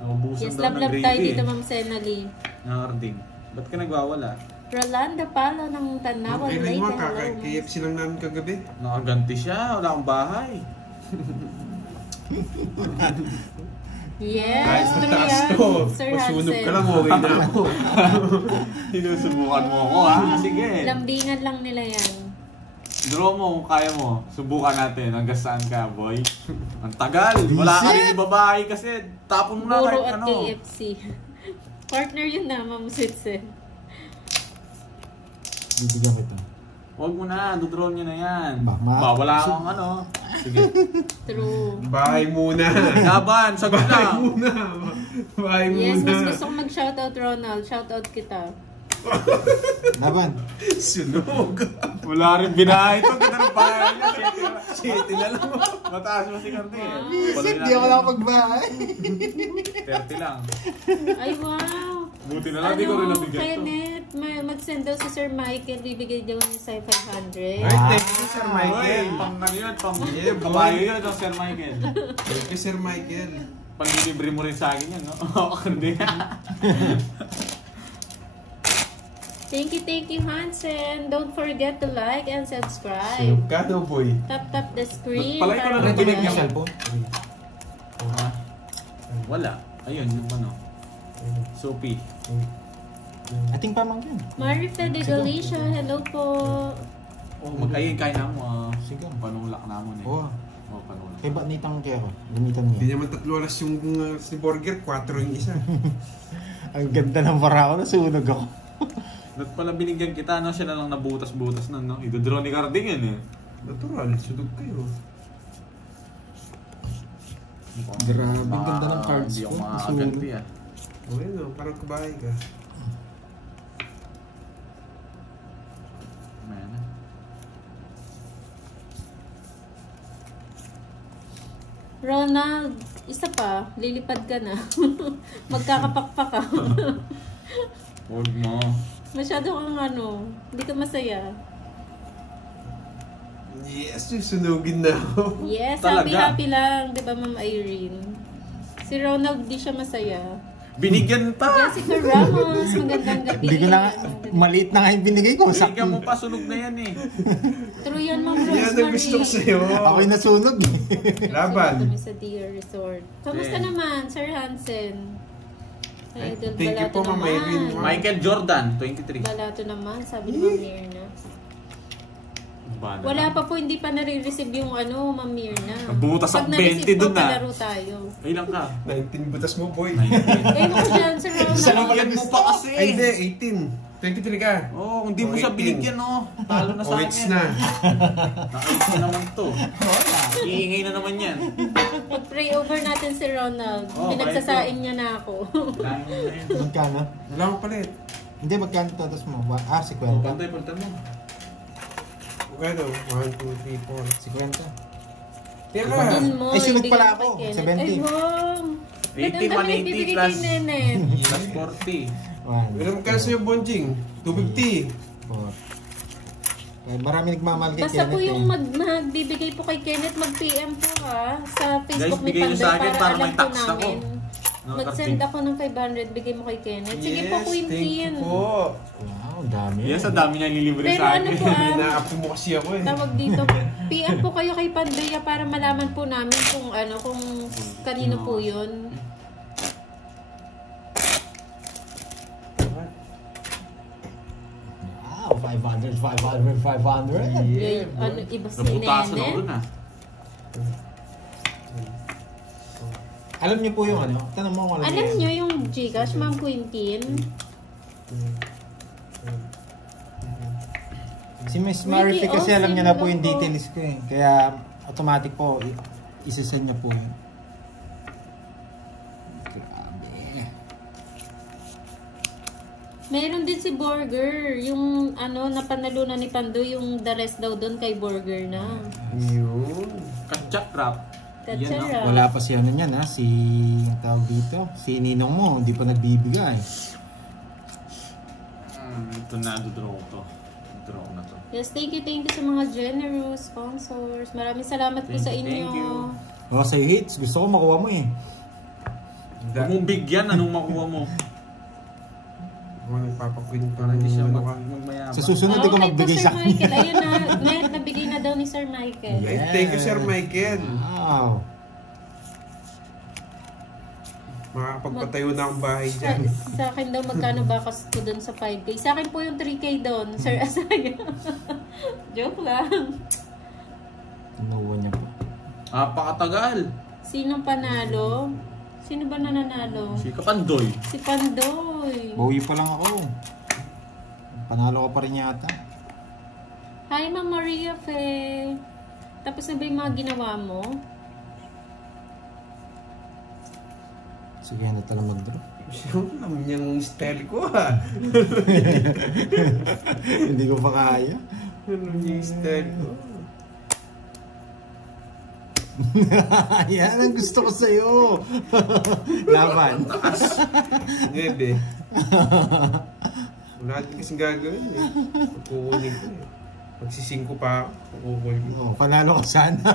Naubusan Yes, daw love ng love gravy tayo eh. dito, Ma'am Senali. Ng Carding. Ba't ka nagwawala? Rolanda Palo ng Tanawan Okay Lake. lang mo, Hello. kaka-KFC lang namin kagabi. Nakaganti siya. Wala akong bahay. Yes, Guys, true mataas yan, ko. Sir Masunog Hansen. ka lang, okay na ako. Sinusubukan mo ako ha? Sige. Lambingan lang nila yan. Draw mo kung kaya mo. Subukan natin. Hanggang saan ka, boy? Ang tagal. Wala ka rin ibabahay kasi. Tapon mo na Buro kahit at ano. KFC. Partner yun na, Ma'am Sitsen. Bibigyan ko ito. Huwag mo na. Dodraw niya na yan. Wala akong ano. Sige. True. Bahay muna. Laban. Sagot Bahay na. muna. Bahay Yes, muna. mas gusto kong mag-shoutout, Ronald. Shoutout kita. Laban. Sunog. Wala rin binahay ito. Ganda ng bahay niya. Shit, na lang. Mataas mo si Karte. Isip, di ako lang magbahay. 30 lang. Ay, wow. Buti na lang. Di ko rin nabigyan to. Kenneth, mag-send daw si Sir Michael. Bibigay daw niya sa'yo 500. Ay, thank you, Sir Uy, Michael. pang ano yun. Pang Yeah, boy. kabayo yun. Ito, Sir Michael. Thank you, Sir Michael. Panlilibre mo rin sa akin yan, no? Oo, hindi. Thank you, Hansen. Don't forget to like and subscribe. Sunog ka daw, boy. Tap the screen. Palay ko na para rin tinig mag- niya. Cellphone. Ha? Wala. Ayun, yung ano. Soapy. Ating pamang yun. Marita de Galicia, hello po. Oh, mag-ayun kain na mo. Sige. Panulak na mo eh. Oo. Oh, panulak. Kaya ba nitang kaya ko? Gamitan Hindi niya. naman 3 oras yung si burger, 4 yung isa. Ang ganda ng para ko, nasunog ako. Ba't pala binigyan kita, no? Siya na lang nabutas-butas na, no? Idodraw ni Carding yan, eh. Natural, sunod kayo. Grabe, ang ganda ng cards Hindi ko. ako makakaganti, ah. Okay no, parang kabahay ka. Ayan. Ronald, isa pa, lilipad ka na. Magkakapakpak ka. Huwag mo. Masyado kang ano, hindi ka masaya. Yes, susunugin na ako. Yes, Talaga? happy-happy lang, di ba Ma'am Irene? Si Ronald, di siya masaya. Binigyan pa! Jessica Ramos, magandang gabi. Hindi ko na, maliit na nga yung binigay ko. Binigyan mo Sakto. pa, sunog na yan, eh. True yan, Ma'am Yan ang Rosemary. gusto ko sa'yo. Ako'y nasunog eh. Laban. Kami sa Deer Resort. Kamusta Then, naman, Sir Hansen? Ay, Idol, thank you balato po, Ma'am naman. Irene. Michael Jordan, 23. Balato naman, sabi ni Ma'am Mirna. Ba na Wala lang? pa po, hindi pa nare-receive yung ano, Ma'am Mirna. Butas ang Pag na-receive 20 dun, po, ah. palaro tayo. Ilang ka? 19 butas mo, boy. Eh, mo dyan, Sir Ronald. Binigyan mo pa kasi. Ay, hindi, 18. 23 ka. Oo, hindi mo siya 18. binigyan, oh. Talo na sa O, akin. it's na. Naka-8 na naman to. Iingay na naman yan. Pag-pray over natin si Ronald. Oh, Pinagsasaing niya na ako. Lain mo na yan. Magkano? Wala akong palit. Hindi, magkano totos mo? Ah, 50. Oh, pantay mo. Ano? 1, 2, 3, 4. 50. Teka. Din mo, Ay, sunod ibigay pala mo kay ako. Kenneth. 70. Ay, mom. 80, 180 plus. Plus 40. 1, Ilan magkano sa'yo, Bonjing? 250. 4. Marami nagmamahal kay Basta po Kenneth yung eh. magbibigay po kay Kenneth, mag-PM po ha. Sa Facebook ni bigay niyo sa Panday akin para para alam may po tax ako. namin. No, Mag-send Carding. ako ng 500, bigay mo kay Kenneth. Sige po, Queen thank Tin. you po. Wow, ang dami. Yes, ang dami niya nililibre Pero sa ano akin. po Inaapo mo kasi ako eh. tawag dito, PM po kayo kay Panday para malaman po namin kung ano, kung kanino po yun. Wow, 500, 500, 500. Yeah, Ano, boy. iba si Nabutasan ako Nene. dun, ah. Alam niyo po yung ano? Tanong mo kung Alam nyo yung Gcash, Ma'am Quintin? Si Miss Marifi kasi Ricky, alam niya na po yung awesome lang po. details ko eh. Kaya automatic po, isasend niya po yun. Grabe. Meron din si Burger. Yung ano, napanalunan ni Pando, yung the rest daw doon kay Burger na. Yun. Katchat rap. Yan, no? Katsara. Wala pa si ano niyan ha, si yung tawag dito, si Ninong mo, hindi pa nagbibigay. Ito na, dodraw ko to. Dodraw ko na to. Yes, thank you sa mga generous sponsors. Maraming salamat po sa inyo. Thank you. O, sa'yo hits, gusto ko makuha mo eh. Huwag mong bigyan, anong makuha mo? Ako nagpapakwin pa Para hindi siya ano ka. magmayabang. Sa susunod, di ko Okay po, magbigay Sir sa akin. Michael. Ayun na, nabigay na daw ni Sir Michael. Ay, thank you, Sir Michael. Wow. Makakapagpatayo na ang bahay Sa, dyan. sa akin daw, magkano bakas ko doon sa 5K? Sa akin po yung 3K doon, Sir Asaya. Joke lang. Tinuwa niya po. Napakatagal. Sinong panalo? Sino ba nananalo? Si Kapandoy. Si Pandoy. Bawi pa lang ako. Panalo ko pa rin yata. Hi, Ma'am Maria Fe. Tapos na ba yung mga ginawa mo? Sige, hindi talaga mag-draw. Alam niyang style ko ha. Hindi ko pa kaya. Alam niya yung style ko. Yan ang gusto ko sa'yo. Laban. Nebe. Wala natin kasing gagawin eh. Kukunin ko eh. Magsising ko pa ako. Kukunin ko. Oh, panalo ko sana.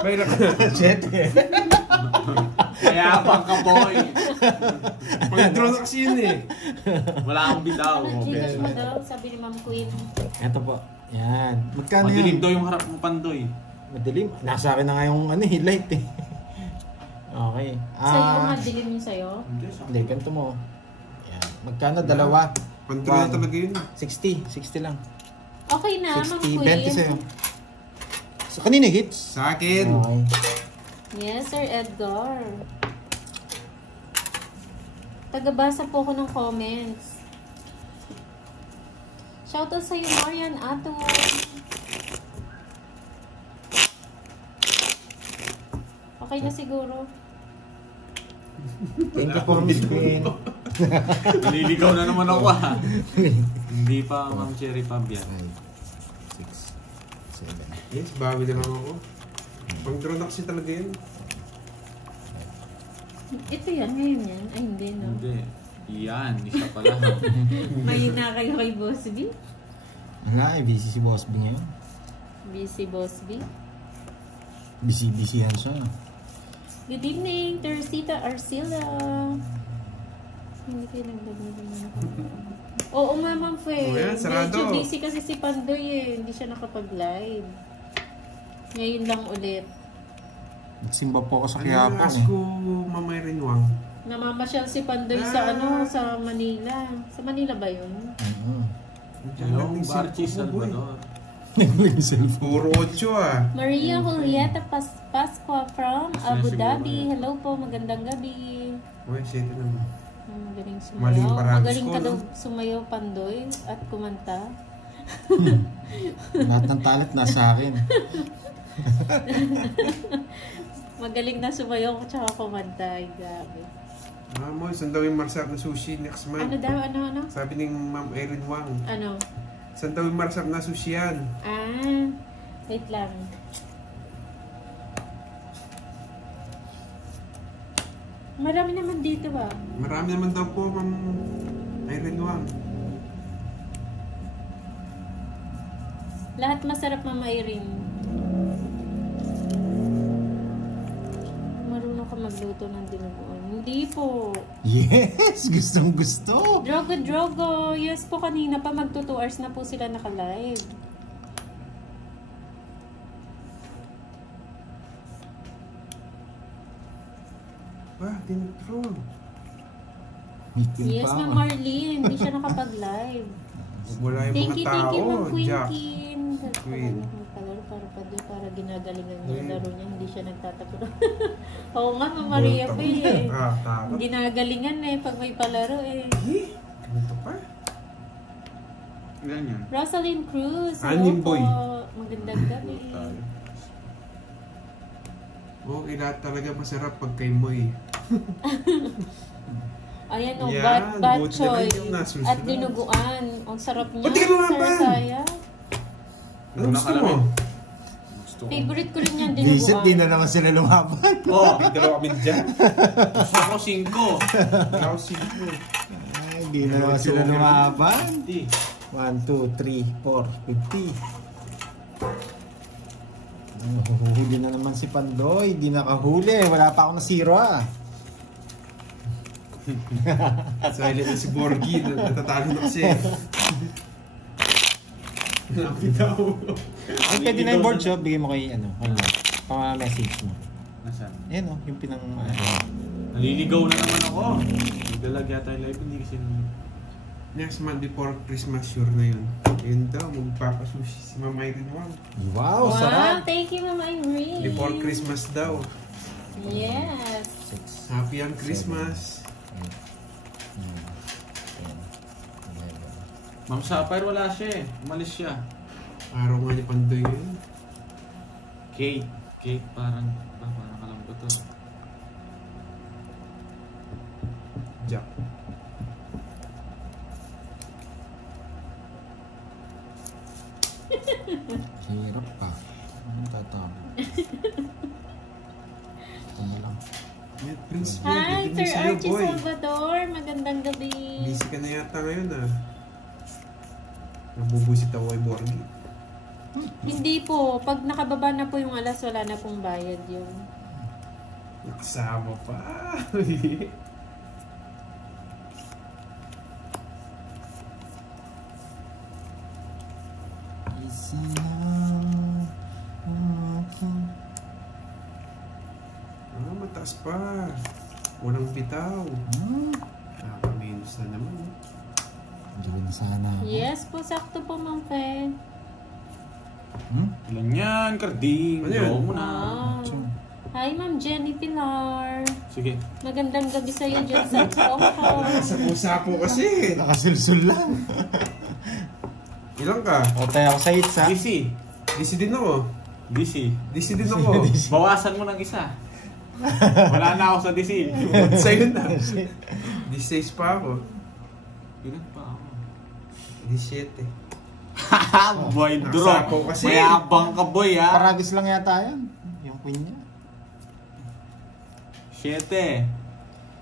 May lang na. Siyete. Kaya pang kaboy. Pag-draw na kasi yun eh. Wala akong bitaw. Ano, Gcash mo daw? Sabi ni Ma'am Queen. Ito po. Yan. Magkano Madilim yan? daw yung harap ng Pandoy. Madilim. Nasa akin na nga yung ano, light eh. Okay. Sa'yo, madilim yung sa'yo? Hindi, ganito mo. Yan. Magkano? Dalawa. Pag-draw na talaga yun. 60. 60 lang. Okay na, Ma'am 60. Queen. 20 sa'yo. So, kanina hits? Sa akin. Okay. Yes, Sir Edgar. Tagabasa po ako ng comments. Shoutout sa'yo, Marian Ato. Okay na siguro. Thank you for Miss Queen. Naliligaw na naman ako ha. Hindi pa Ma'am Cherry Fabian. 5, 6, 7. Yes, bawi na lang ako. Pang drone na kasi talaga yun. Ito yan, ngayon yan. Ay, hindi, no? Hindi. Yan, isa pala. May na kayo kay Boss B? Wala, busy si Boss B ngayon. Busy Boss B. Busy-busy yan siya. Good evening, Teresita Arcila. Hindi kayo nagdagdag naman ako. Oo nga, Ma'am Fe. Oh, yan, sarado. Medyo busy kasi si Pandoy eh. Hindi siya nakapag-live. Ngayon lang ulit. Nagsimba po ako sa Ano Quiapo yung ask eh. ko, Mamay Rinwang? Namamasyal si Pandoy sa sa Manila. Sa Manila ba yun? Hello, Barchi Salvador. Nagling cellphone. Puro 8 Maria Julieta Pascua from Abu Dhabi. Hello po, magandang gabi. Uy, 7 naman. Magaling Maling sumayaw. paragos Magaling ko, ka no? daw sumayaw, Pandoy, at kumanta. Lahat ng talent nasa akin. Magaling na sumayaw at saka kumanta. Ay, grabe. Mo, saan daw yung marsap na sushi next month? Ano daw? Ano? Sabi ni Ma'am Erin Wang. Ano? Saan daw yung marsap na sushi yan? Ah, wait lang. Marami naman dito ba? Marami naman daw po, Ma'am Erin Wang. Lahat masarap, Mama Irene. Marunong ka magluto ng dinuguan. Hindi po. Yes! Gustong gusto! Drogo. Yes po, kanina pa magto 2 hours na po sila naka-live. Dinutron. Yes, Ma'am Marlene. Hindi siya nakapag-live. Wala yung Thank mga you, tao. Ma'am Jack. Queen. Queen. Palaro para ginagalingan niya yung Queen. laro niya. Hindi siya nagtatapos. Oo nga, Ma'am Maria po eh. Takot. Ginagalingan eh pag may palaro eh. Ganito pa? Ilan yan? Rosalind Cruz. Hello Anim po. boy. Magandang gabi. Oo, lahat talaga masarap pag kay Moy. Ayan o, Yan, bat buti na choy. lang yung nasusunod. At dinuguan. Ang sarap niya. Pati ka naman ba? Sarsaya. Ano gusto mo? Gusto ko. Favorite ko rin yan, Visit, di na dinuguan. naman sila lumaban. Oh, May dalawa kami dyan. gusto ko 5. Wala ko sino. Ay, di na naman sila lumaban. 50. 1, 2, 3, 4, 50. Nahuhuli na naman si Pandoy. Di nakahuli. Wala pa ako na 0 ah. Silent na si Borgie. Natatalo na kasi. Nakita ko. Ang pwede na yung board shop, bigay mo kay pa-message mo. Nasaan? Ayan o, yung pinang... Naliligaw na naman ako. Nagdalag yata yung live, hindi kasi Next month before Christmas, sure na yun. Yun daw, magpapasushi si Mama Irene Wang. Wow, Wow, sarap! thank you, Mama Irene. Before Christmas daw. Yes. 6, Happy ang Christmas. 8, 9, 10, 11. Ma'am Sapphire wala siya eh. Umalis siya. Araw nga ni Pandoy yun. Kate. Kate parang alam ko to. Jack. Hirap pa. Anong tatawag? Ito na lang. Yeah, Prince Boy, Hi, good Sir evening sa'yo, Archie boy. Salvador. Magandang gabi. Busy ka na yata ngayon ah. Nabubusit ako kay Borgie. Hindi po. Pag nakababa na po yung alas, wala na pong bayad yun. Nakasama pa. Isa lang aking... Mataas pa. Walang bitaw. Hmm? Nakaka-minus na naman. Diyan sana ako. Yes po, sakto po, Ma'am Fe. Hmm? Ilan yan, Karding? Ano yun? Draw mo na. Wow. Hi, Ma'am Jenny Pilar. Sige. Magandang gabi sa'yo dyan sa Hong Sa pusa po kasi. Nakasulsul lang. Ilan ka? O tayo ako sa hits ha. DC. DC din ako. DC. DC din ako. Bawasan mo ng isa. Wala na ako sa DC. Sa'yo na. 16 pa ako. Ilan pa ako? 17. Boy, drop. Nakasapaw kasi. Mayabang ka, boy, ha? Paragis lang yata yan. Yung queen niya. 7.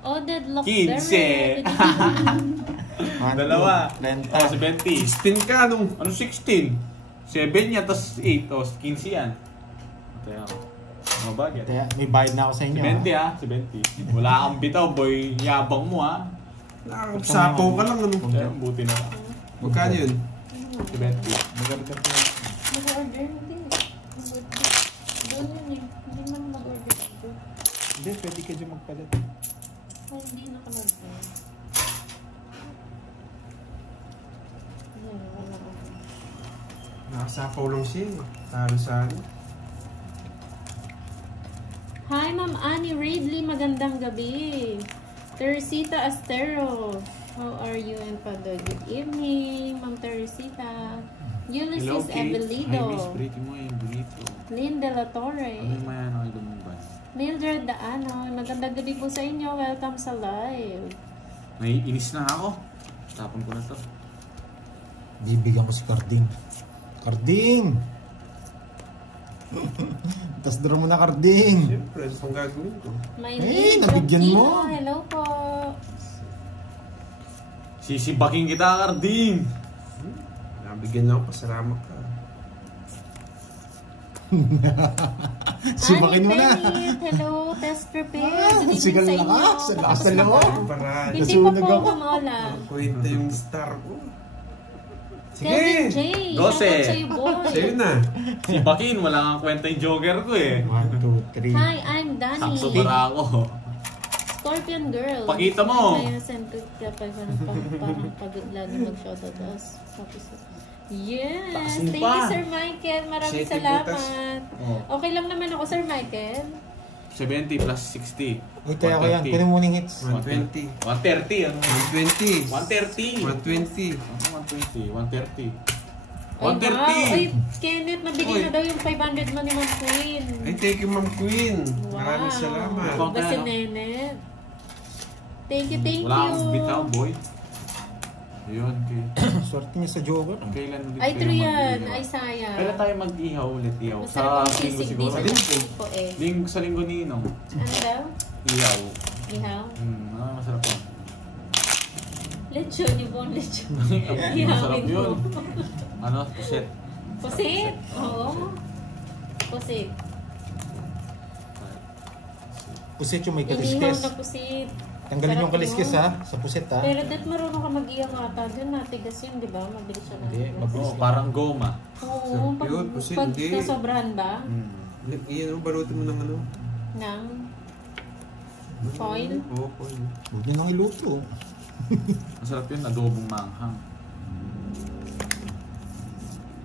Oh, deadlock 15. Dalawa. Lenta. Oh, 70. 16 ka nung... Ano 16? 7 niya, tapos 8. O, 15 yan. Tayo. Ano ba? Get? Kaya may bayad na ako sa inyo. 70 ha? 70. Wala kang bitaw, boy. Yabang mo, ha? Nakakasapaw ka lang. Ano? Kaya, buti na lang. Magkano yun? 70. Mag-order ko. Mag-order, hindi. Doon yun eh. Hindi man mag-order dito. Hindi, pwede ka dyan magpalit. Ay, hindi nakalagay. Yan, wala ako. Nakasapaw lang siya. Talo sa ano. Hi, Ma'am Annie Ridley. Magandang gabi. Teresita Astero. How are you and Father? Good evening, Ma'am Teresita. Ulysses Kate. Hi, Miss Evelido. Pretty mo yung bonito. Lynn De La Torre. Ano yung mayan ako lumabas? Mildred Daano. Magandang gabi po sa inyo. Welcome sa live. Naiinis na ako. Tapon ko na to. Bibigyan ko si Carding. Carding! Tas draw mo na Carding. Siyempre, ano pang gagawin ko? My Eh, name nabigyan Rokino. mo. Hello po. Sisibaking kita, Carding! Nabigyan lang ako. Pasalamat ka. Sumakin mo na. Penny. Hello, test prepare. Good evening sigal sa na ka. inyo. Sa lakas na loob. Para Hindi pa Nasunog po ako. kumola. kwenta yung star ko. Kevin J. Sige! 12. Shoutout sa'yo, boy. Sa'yo na. Si Bakin, wala kang kwenta yung joker ko eh. 1, 2, 3. Hi, I'm Danny. Sakso para ako. Scorpion Girl. Pakita mo. May send ko kaya pa parang pagod lagi mag-shoutout us. Tapos, yes! Taas mo Thank pa. you, Sir Michael. Maraming Sete salamat. Oh. Okay lang naman ako, Sir Michael. 70 plus 60. Uy, kaya ko yan. Kunin mo muna yung hits. 120. 130. Ano? 120. 130. 120. Ano 120? 130. Ay, wow. 130. Ay, Kenneth, nabigyan Uy. na daw yung 500 mo ni Ma'am Queen. Ay, thank you, Ma'am Queen. Wow. Maraming salamat. Wow. Ba si Nenet? Thank you, thank Wala you. akong bitaw, boy. Ayun, okay. Swerte niya sa Joker. Kailan ulit Ay, kayo true yan. mag-ihaw? Ay, sayang. Kailan tayo mag-ihaw ulit ihaw? Masarap ang Sa linggo sisig siguro. dito sa po eh. Sa linggo ni Inong. Ano daw? Ihaw. Ihaw? Masarap yun. Lechon, yung buong lechon. Masarap Ihawin yun. mo. Ano? Puset. Pusit? Oo. Pusit. Pusit yung may Inihaw kaliskis. na pusit. Tanggalin yung Sarap kaliskis yun. ha. Sa pusit ha. Pero dat marunong ka mag-ihaw ata. Doon natigas yun, di ba? Mabilis siya Hindi, natigas. mabilis. Oo, parang goma. Oo, pag, Yun, pusit, pag hindi. nasobrahan ba? Iyan, balutin mo ng ano? Ng foil? Oo, foil. Huwag niyo nang iluto. Masarap yun, adobong manghang.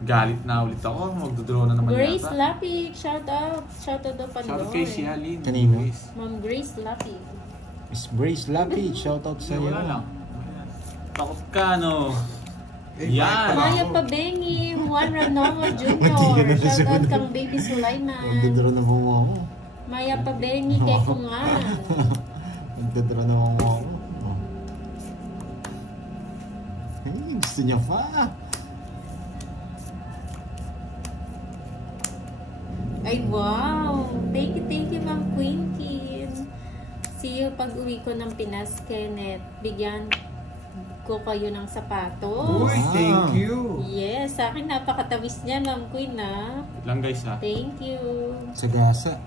Galit na ulit ako. Magdodraw na naman Grace yata. Lapik, shout out. Shout out daw Shout out Pandoy. kay Shialin. Kanino? Grace. Ma'am Grace Lapik. Miss Grace Lapi, shoutout sa iyo. Wala lang. Takot ka, no? Eh, Yan. bakit pala Maya ako? Pabengi, Juan Ranomo Hindi Jr. ka na Shout out sumunod. kang Baby Sulaiman. Nagdadra na mo ako. Maya Pabengi kay Kungan. Nagdadra na mo ako. Oh. Ay, gusto niya pa. Ay, wow! Thank you, Ma'am Quintin. See you pag uwi ko ng Pinas, Kenneth. Bigyan ko kayo ng sapatos. Uy, thank you. Yes, sa akin napakatawis niya, Ma'am Queen, ha? Wait lang guys ha. Thank you. Sa gasa.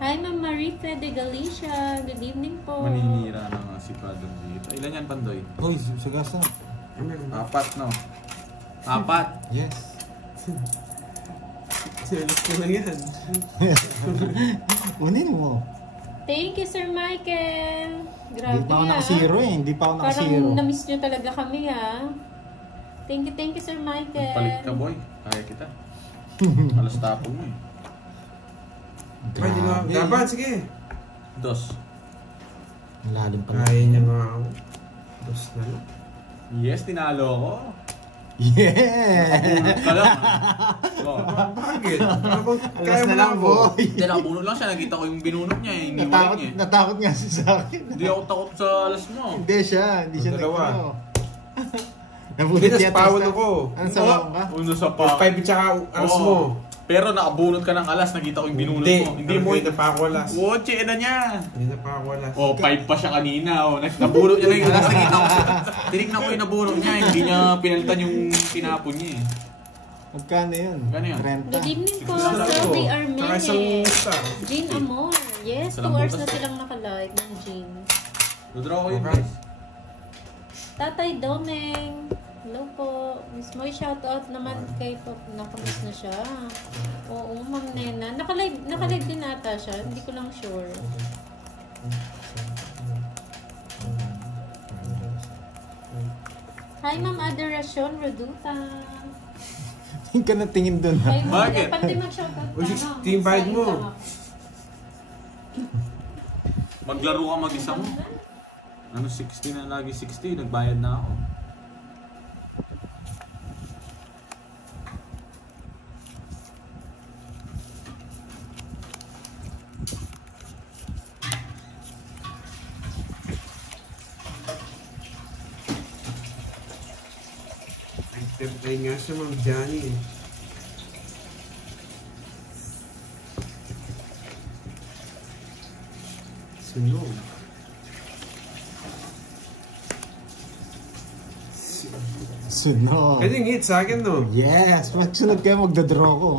Hi, Ma'am Marife de Galicia. Good evening po. Maninira na nga si Padre dito. Ilan yan, Pandoy? Uy, sa gasa. Apat, no? Apat. Yes. Silas ko lang yan. Unin mo. Thank you, Sir Michael. Hindi Grabe, pa ako ha? nakasiro eh. Hindi pa ako Parang nakasiro. na-miss nyo talaga kami, ha? Thank you, Sir Michael. Palit ka, boy. Kaya kita. Alas tapong mo eh. Ay, di na. Laban, sige. Dos. Ang lalim pala. Kaya niya nga ako. Dos na lang. Yes, tinalo ko. Yeah! Nakabunot ka lang. Oh. Bakit? Alas na lang, boy. Hindi, nakabunot lang siya. Nakita ko yung binunot niya. Iniwalay niya. Natakot nga siya sa akin. Hindi ako takot sa alas mo. Hindi siya Dalawa. nagtalo. Hindi, Nabunot nas niya. pawon ako. Ano sa bawang ka? Uno sa pa. 5 tsaka alas Oo. mo. Pero nakabunot ka ng alas. Nakita ko yung binunot Hindi. mo. Hindi mo. Hindi pa ako alas. Wotche na niya. Hindi na pa ako alas. Oh, 5 pa siya kanina. Oh, nabunot niya na yung alas. Nakita ko. Tinignan ko yung nabunot niya. Hindi niya pinalitan yung tinapon niya eh. Magkano yun? Magkano yun? 30. Good evening po, Isa lang Sir ako. Ray Saka isang Armenes. star. Jean Amor. Yes, 2 Salam hours bukas. na silang nakalive ng Jean. Dodraw ko yun Okay. guys. Tatay Domeng. Hello po. Miss Moy, shoutout naman kay Pop. Nakamiss na siya. Oo, Ma'am Nena. Nakalive din ata siya. Hindi ko lang sure. Hi, Ma'am Adoracion Reduta. Tingin ka na tingin doon ha. Ay, Bakit? Pati mag-shoutout Uy, ka, no? team fight mo. Sayang lang. Maglaro ka mag-isa mo. Ano 60 na lagi 60, nagbayad na ako. Ay nga siya, Ma'am Johnny. Sunog. Sunog. Pwede yung hit sa akin, no? Yes! Sunod kayo magdadraw ko.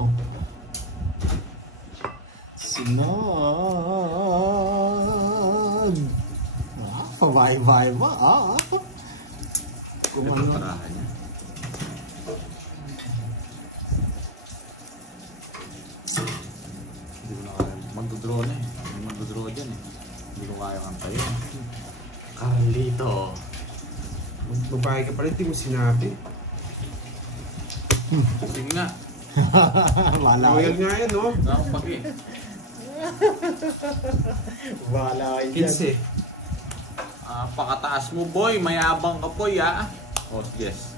Sunog. Pabay-bay ba? Kung Ito ano. parahan niya. Hindi ko na kaya. Magdodraw na eh. Hindi magdodraw dyan eh. Hindi ko kaya kantayin. Carlito. Babae ka pala, hindi mo sinabi. Sige nga. Wala Royal kayo. nga yan, no? Nakapag eh. Wala kayo dyan. 15. Pakataas mo boy. Mayabang ka boy ah. Oh yes.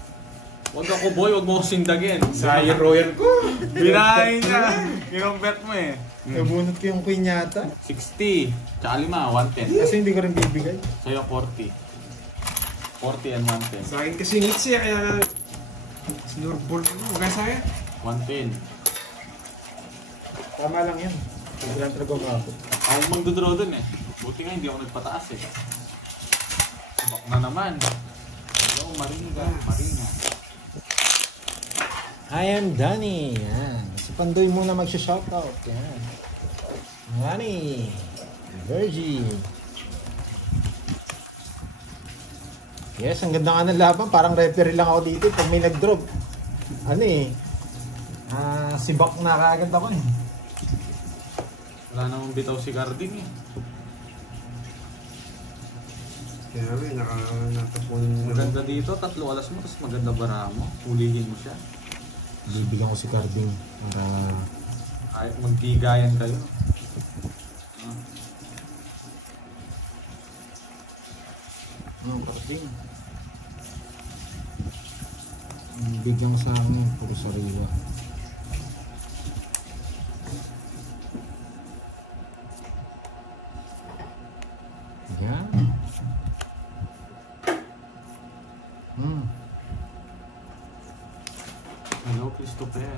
Wag ako boy. Wag mo ako sindagin. Sayang Royal ko. Binahin niya. Kinumbet mo eh. Nabunot ko yung queen yata. 60. Tsaka 5. 110. Kasi hindi ko rin bibigay. Sa'yo 40. 40 and 110. Sa akin kasi hits siya, kaya sinurbol ko. Huwag kaya sa akin. 110. Tama lang yan. Hindi lang talaga umabot. Ako magdodraw dun eh. Buti nga hindi ako nagpataas eh. Sabak na naman. Hello, Maringa. Maringa. I am Danny. Yan. Si Pandoy muna magsha-shoutout. Yan. Danny. Virgie. Yes, ang ganda nga ng laban. Parang referee lang ako dito pag may nag-drop. Ano eh. Sibak na kaagad ako eh. Wala namang bitaw si Carding eh. Kaya may nakatapunan mo. Maganda dito, 3 alas mo, tapos maganda bara mo. Hulihin mo siya. Bibigyan ko si Carding para Kahit magtigayan kayo. Carding. Bigyan ko sa akin puro sariwa. Yan. Hello, Christopher.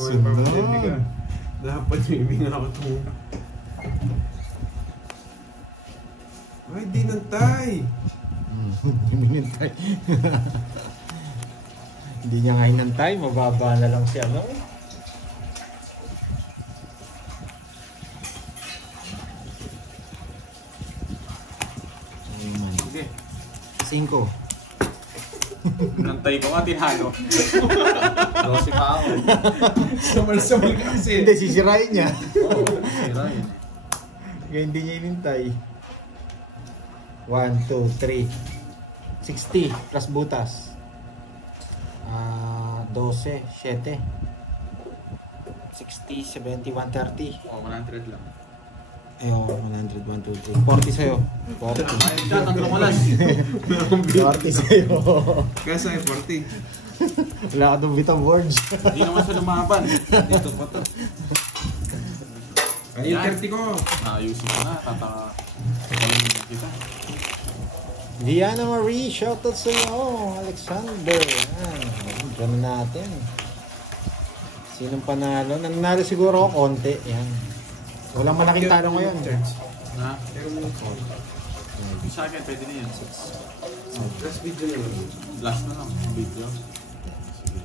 Wala pa matindi ka. Dapat may ako ito. Ay, di nantay. Hindi minintay. Hindi niya nga hinantay, mababa na lang siya, no? Ayun. Sige. 5. Nantay ko nga, tinalo. 12 pa ako. Samal-samal ka kasi. Hindi, sisirain niya. Oo, sira yun. Kaya hindi niya hinintay. 1, 2, 3. 60 plus butas. 12, 7. 60, 70, 130. Oh, 100 lang. Ayun, 100, 1, 2, 3. 40 sa'yo. 40. Ayun siya, tatlong walas. 40 sa'yo. Kaya sa'yo, 40. Wala ka doon Vita boards. Hindi naman siya lumaban. Dito pa to. Ano yung 30 ko? Naayusin ko na. Tatalin na kita. Diana Marie, shoutout sa iyo. Alexander. Yan. Dyan natin. Sinong panalo? Nanalo siguro ako konti. Yan. Walang malaking talo ngayon. Na? Pero mo ko. Sa akin, pwede na yan. Last video na lang. Last na lang. Video. Sige.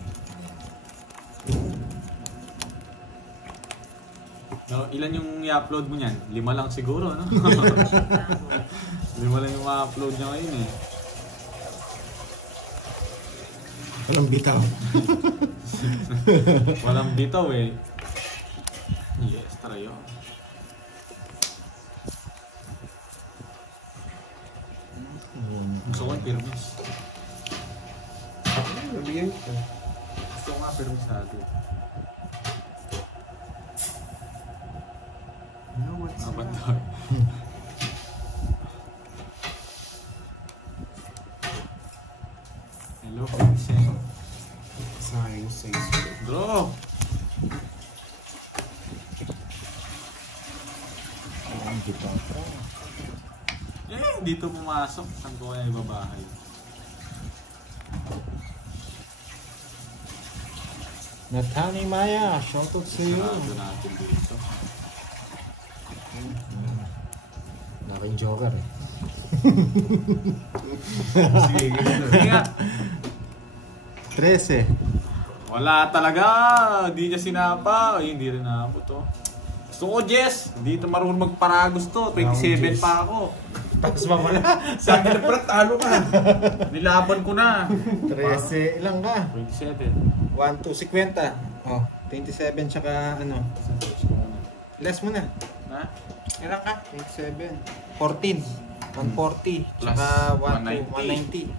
No, ilan yung i-upload mo niyan? 5 lang siguro, no? 5 lang yung ma-upload niya ngayon eh. Walang bitaw. Walang bitaw eh. Yes, tara yun. Gusto ko yung permis. Nabigyan ko. Gusto ko nga permis natin. No, what's Apat that? tayo. Hello, Vincent. Sayang sa iso. Bro! Walang bitaw. Dito pumasok. Saan ko kaya ibabahay? Nathani Maya, shoutout sa iyo. Sarado natin dito. Laking joker eh. Sige, ganun na. Sige nga. 13. Wala talaga. Hindi niya sinapa. Ay, hindi rin naabot to. Gusto ko, Jess. Hindi ito marunong magparagos to. 27 pa ako. Tapos ba wala? Sabi na pala, talo ka. Nilaban ko na. 13. Ilang ka? 27. 1, 2, 50. Oh, 27 tsaka ano. Saan search ko muna? Last mo na. Ha? Ilang ka? 27. 14. 140. Tsaka 1, 2, 190.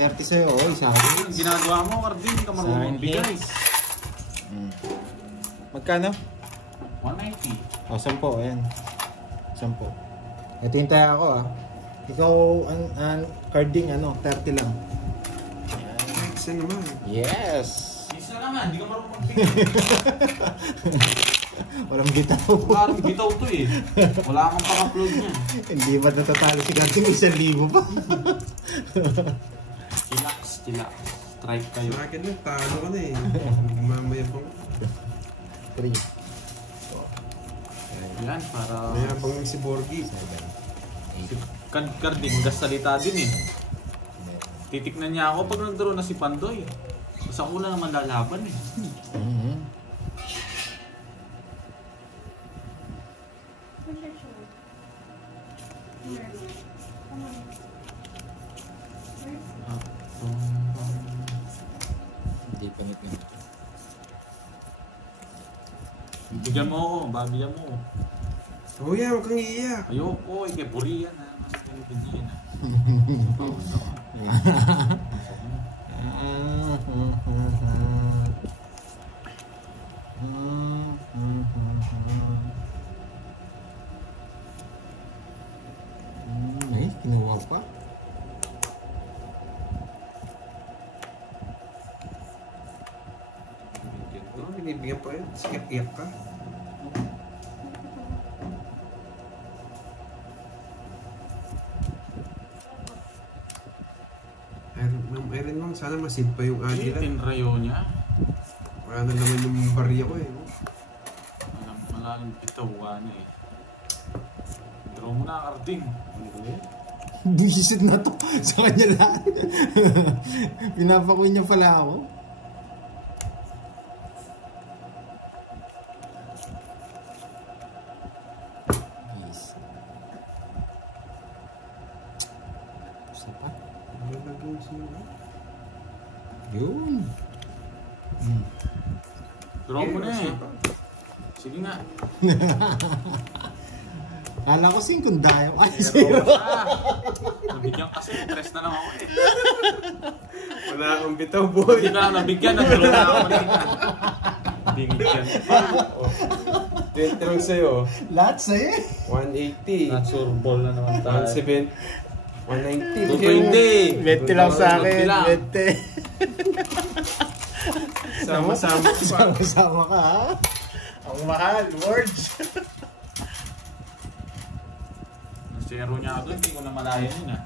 30 sa'yo. Oh, isa ka. Yung ginagawa mo, Cardin. Hindi ka marunong magbigay. Magkano? 190. Oh, 10. Ayan. 10. Ito hintay ako ah. Ikaw, ang carding ano, 30 lang. Next na naman. Yes! Isa naman, hindi ka marunong magbigay. Walang bitaw. Wala rin bitaw to eh. Wala kang pang-upload niyan. Hindi ba natatalo si carding? 1,000 pa. Chillax, chillax. Strike kayo. Sa akin lang, talo ka na eh. Mamayabang. 3. Yan, para... Mayabang lang si Borgie. 7. 8. Carding, gasalita din eh. Titiknan niya ako pag nagdaro na si Pandoy. Basta ako na naman lalaban eh. Hindi pa nito. Bigyan mo ako, babigyan mo. Oh yeah, huwag kang iiyak. Ayoko, ikepuri yan ha. Mas ganito yan ha. Ay, kinuha pa. Oh, binibigyan pa yun. Iyak-iyak ka. Iron Man, sana masid pa yung Agila. Tinrayo niya. Wala na naman yung barya ko eh. Malaking bitawan eh. Draw mo na, Carding. Buisit na to. Sa kanya lang. Pinapakuin niya pala ako. Yes. Gusto pa? Yun. Draw mo na eh. Sige nga. Kala ko 5 dayo. Ay, Pero 0. nabigyan kasi, stress na lang ako eh. Wala na akong bitaw, boy. Hindi ka lang nabigyan, nagdalo na ako kanina. Dingit yan. Oh. 20 lang sa'yo. Lahat sa'yo. 180. Not ball na naman tayo. 170. 190. 220. 20 lang sa akin. Lang. 20. Sama-sama pa. Sama-sama ka ha. Ang mahal, words. Zero niya ako doon, hindi ko na malayan yun ah.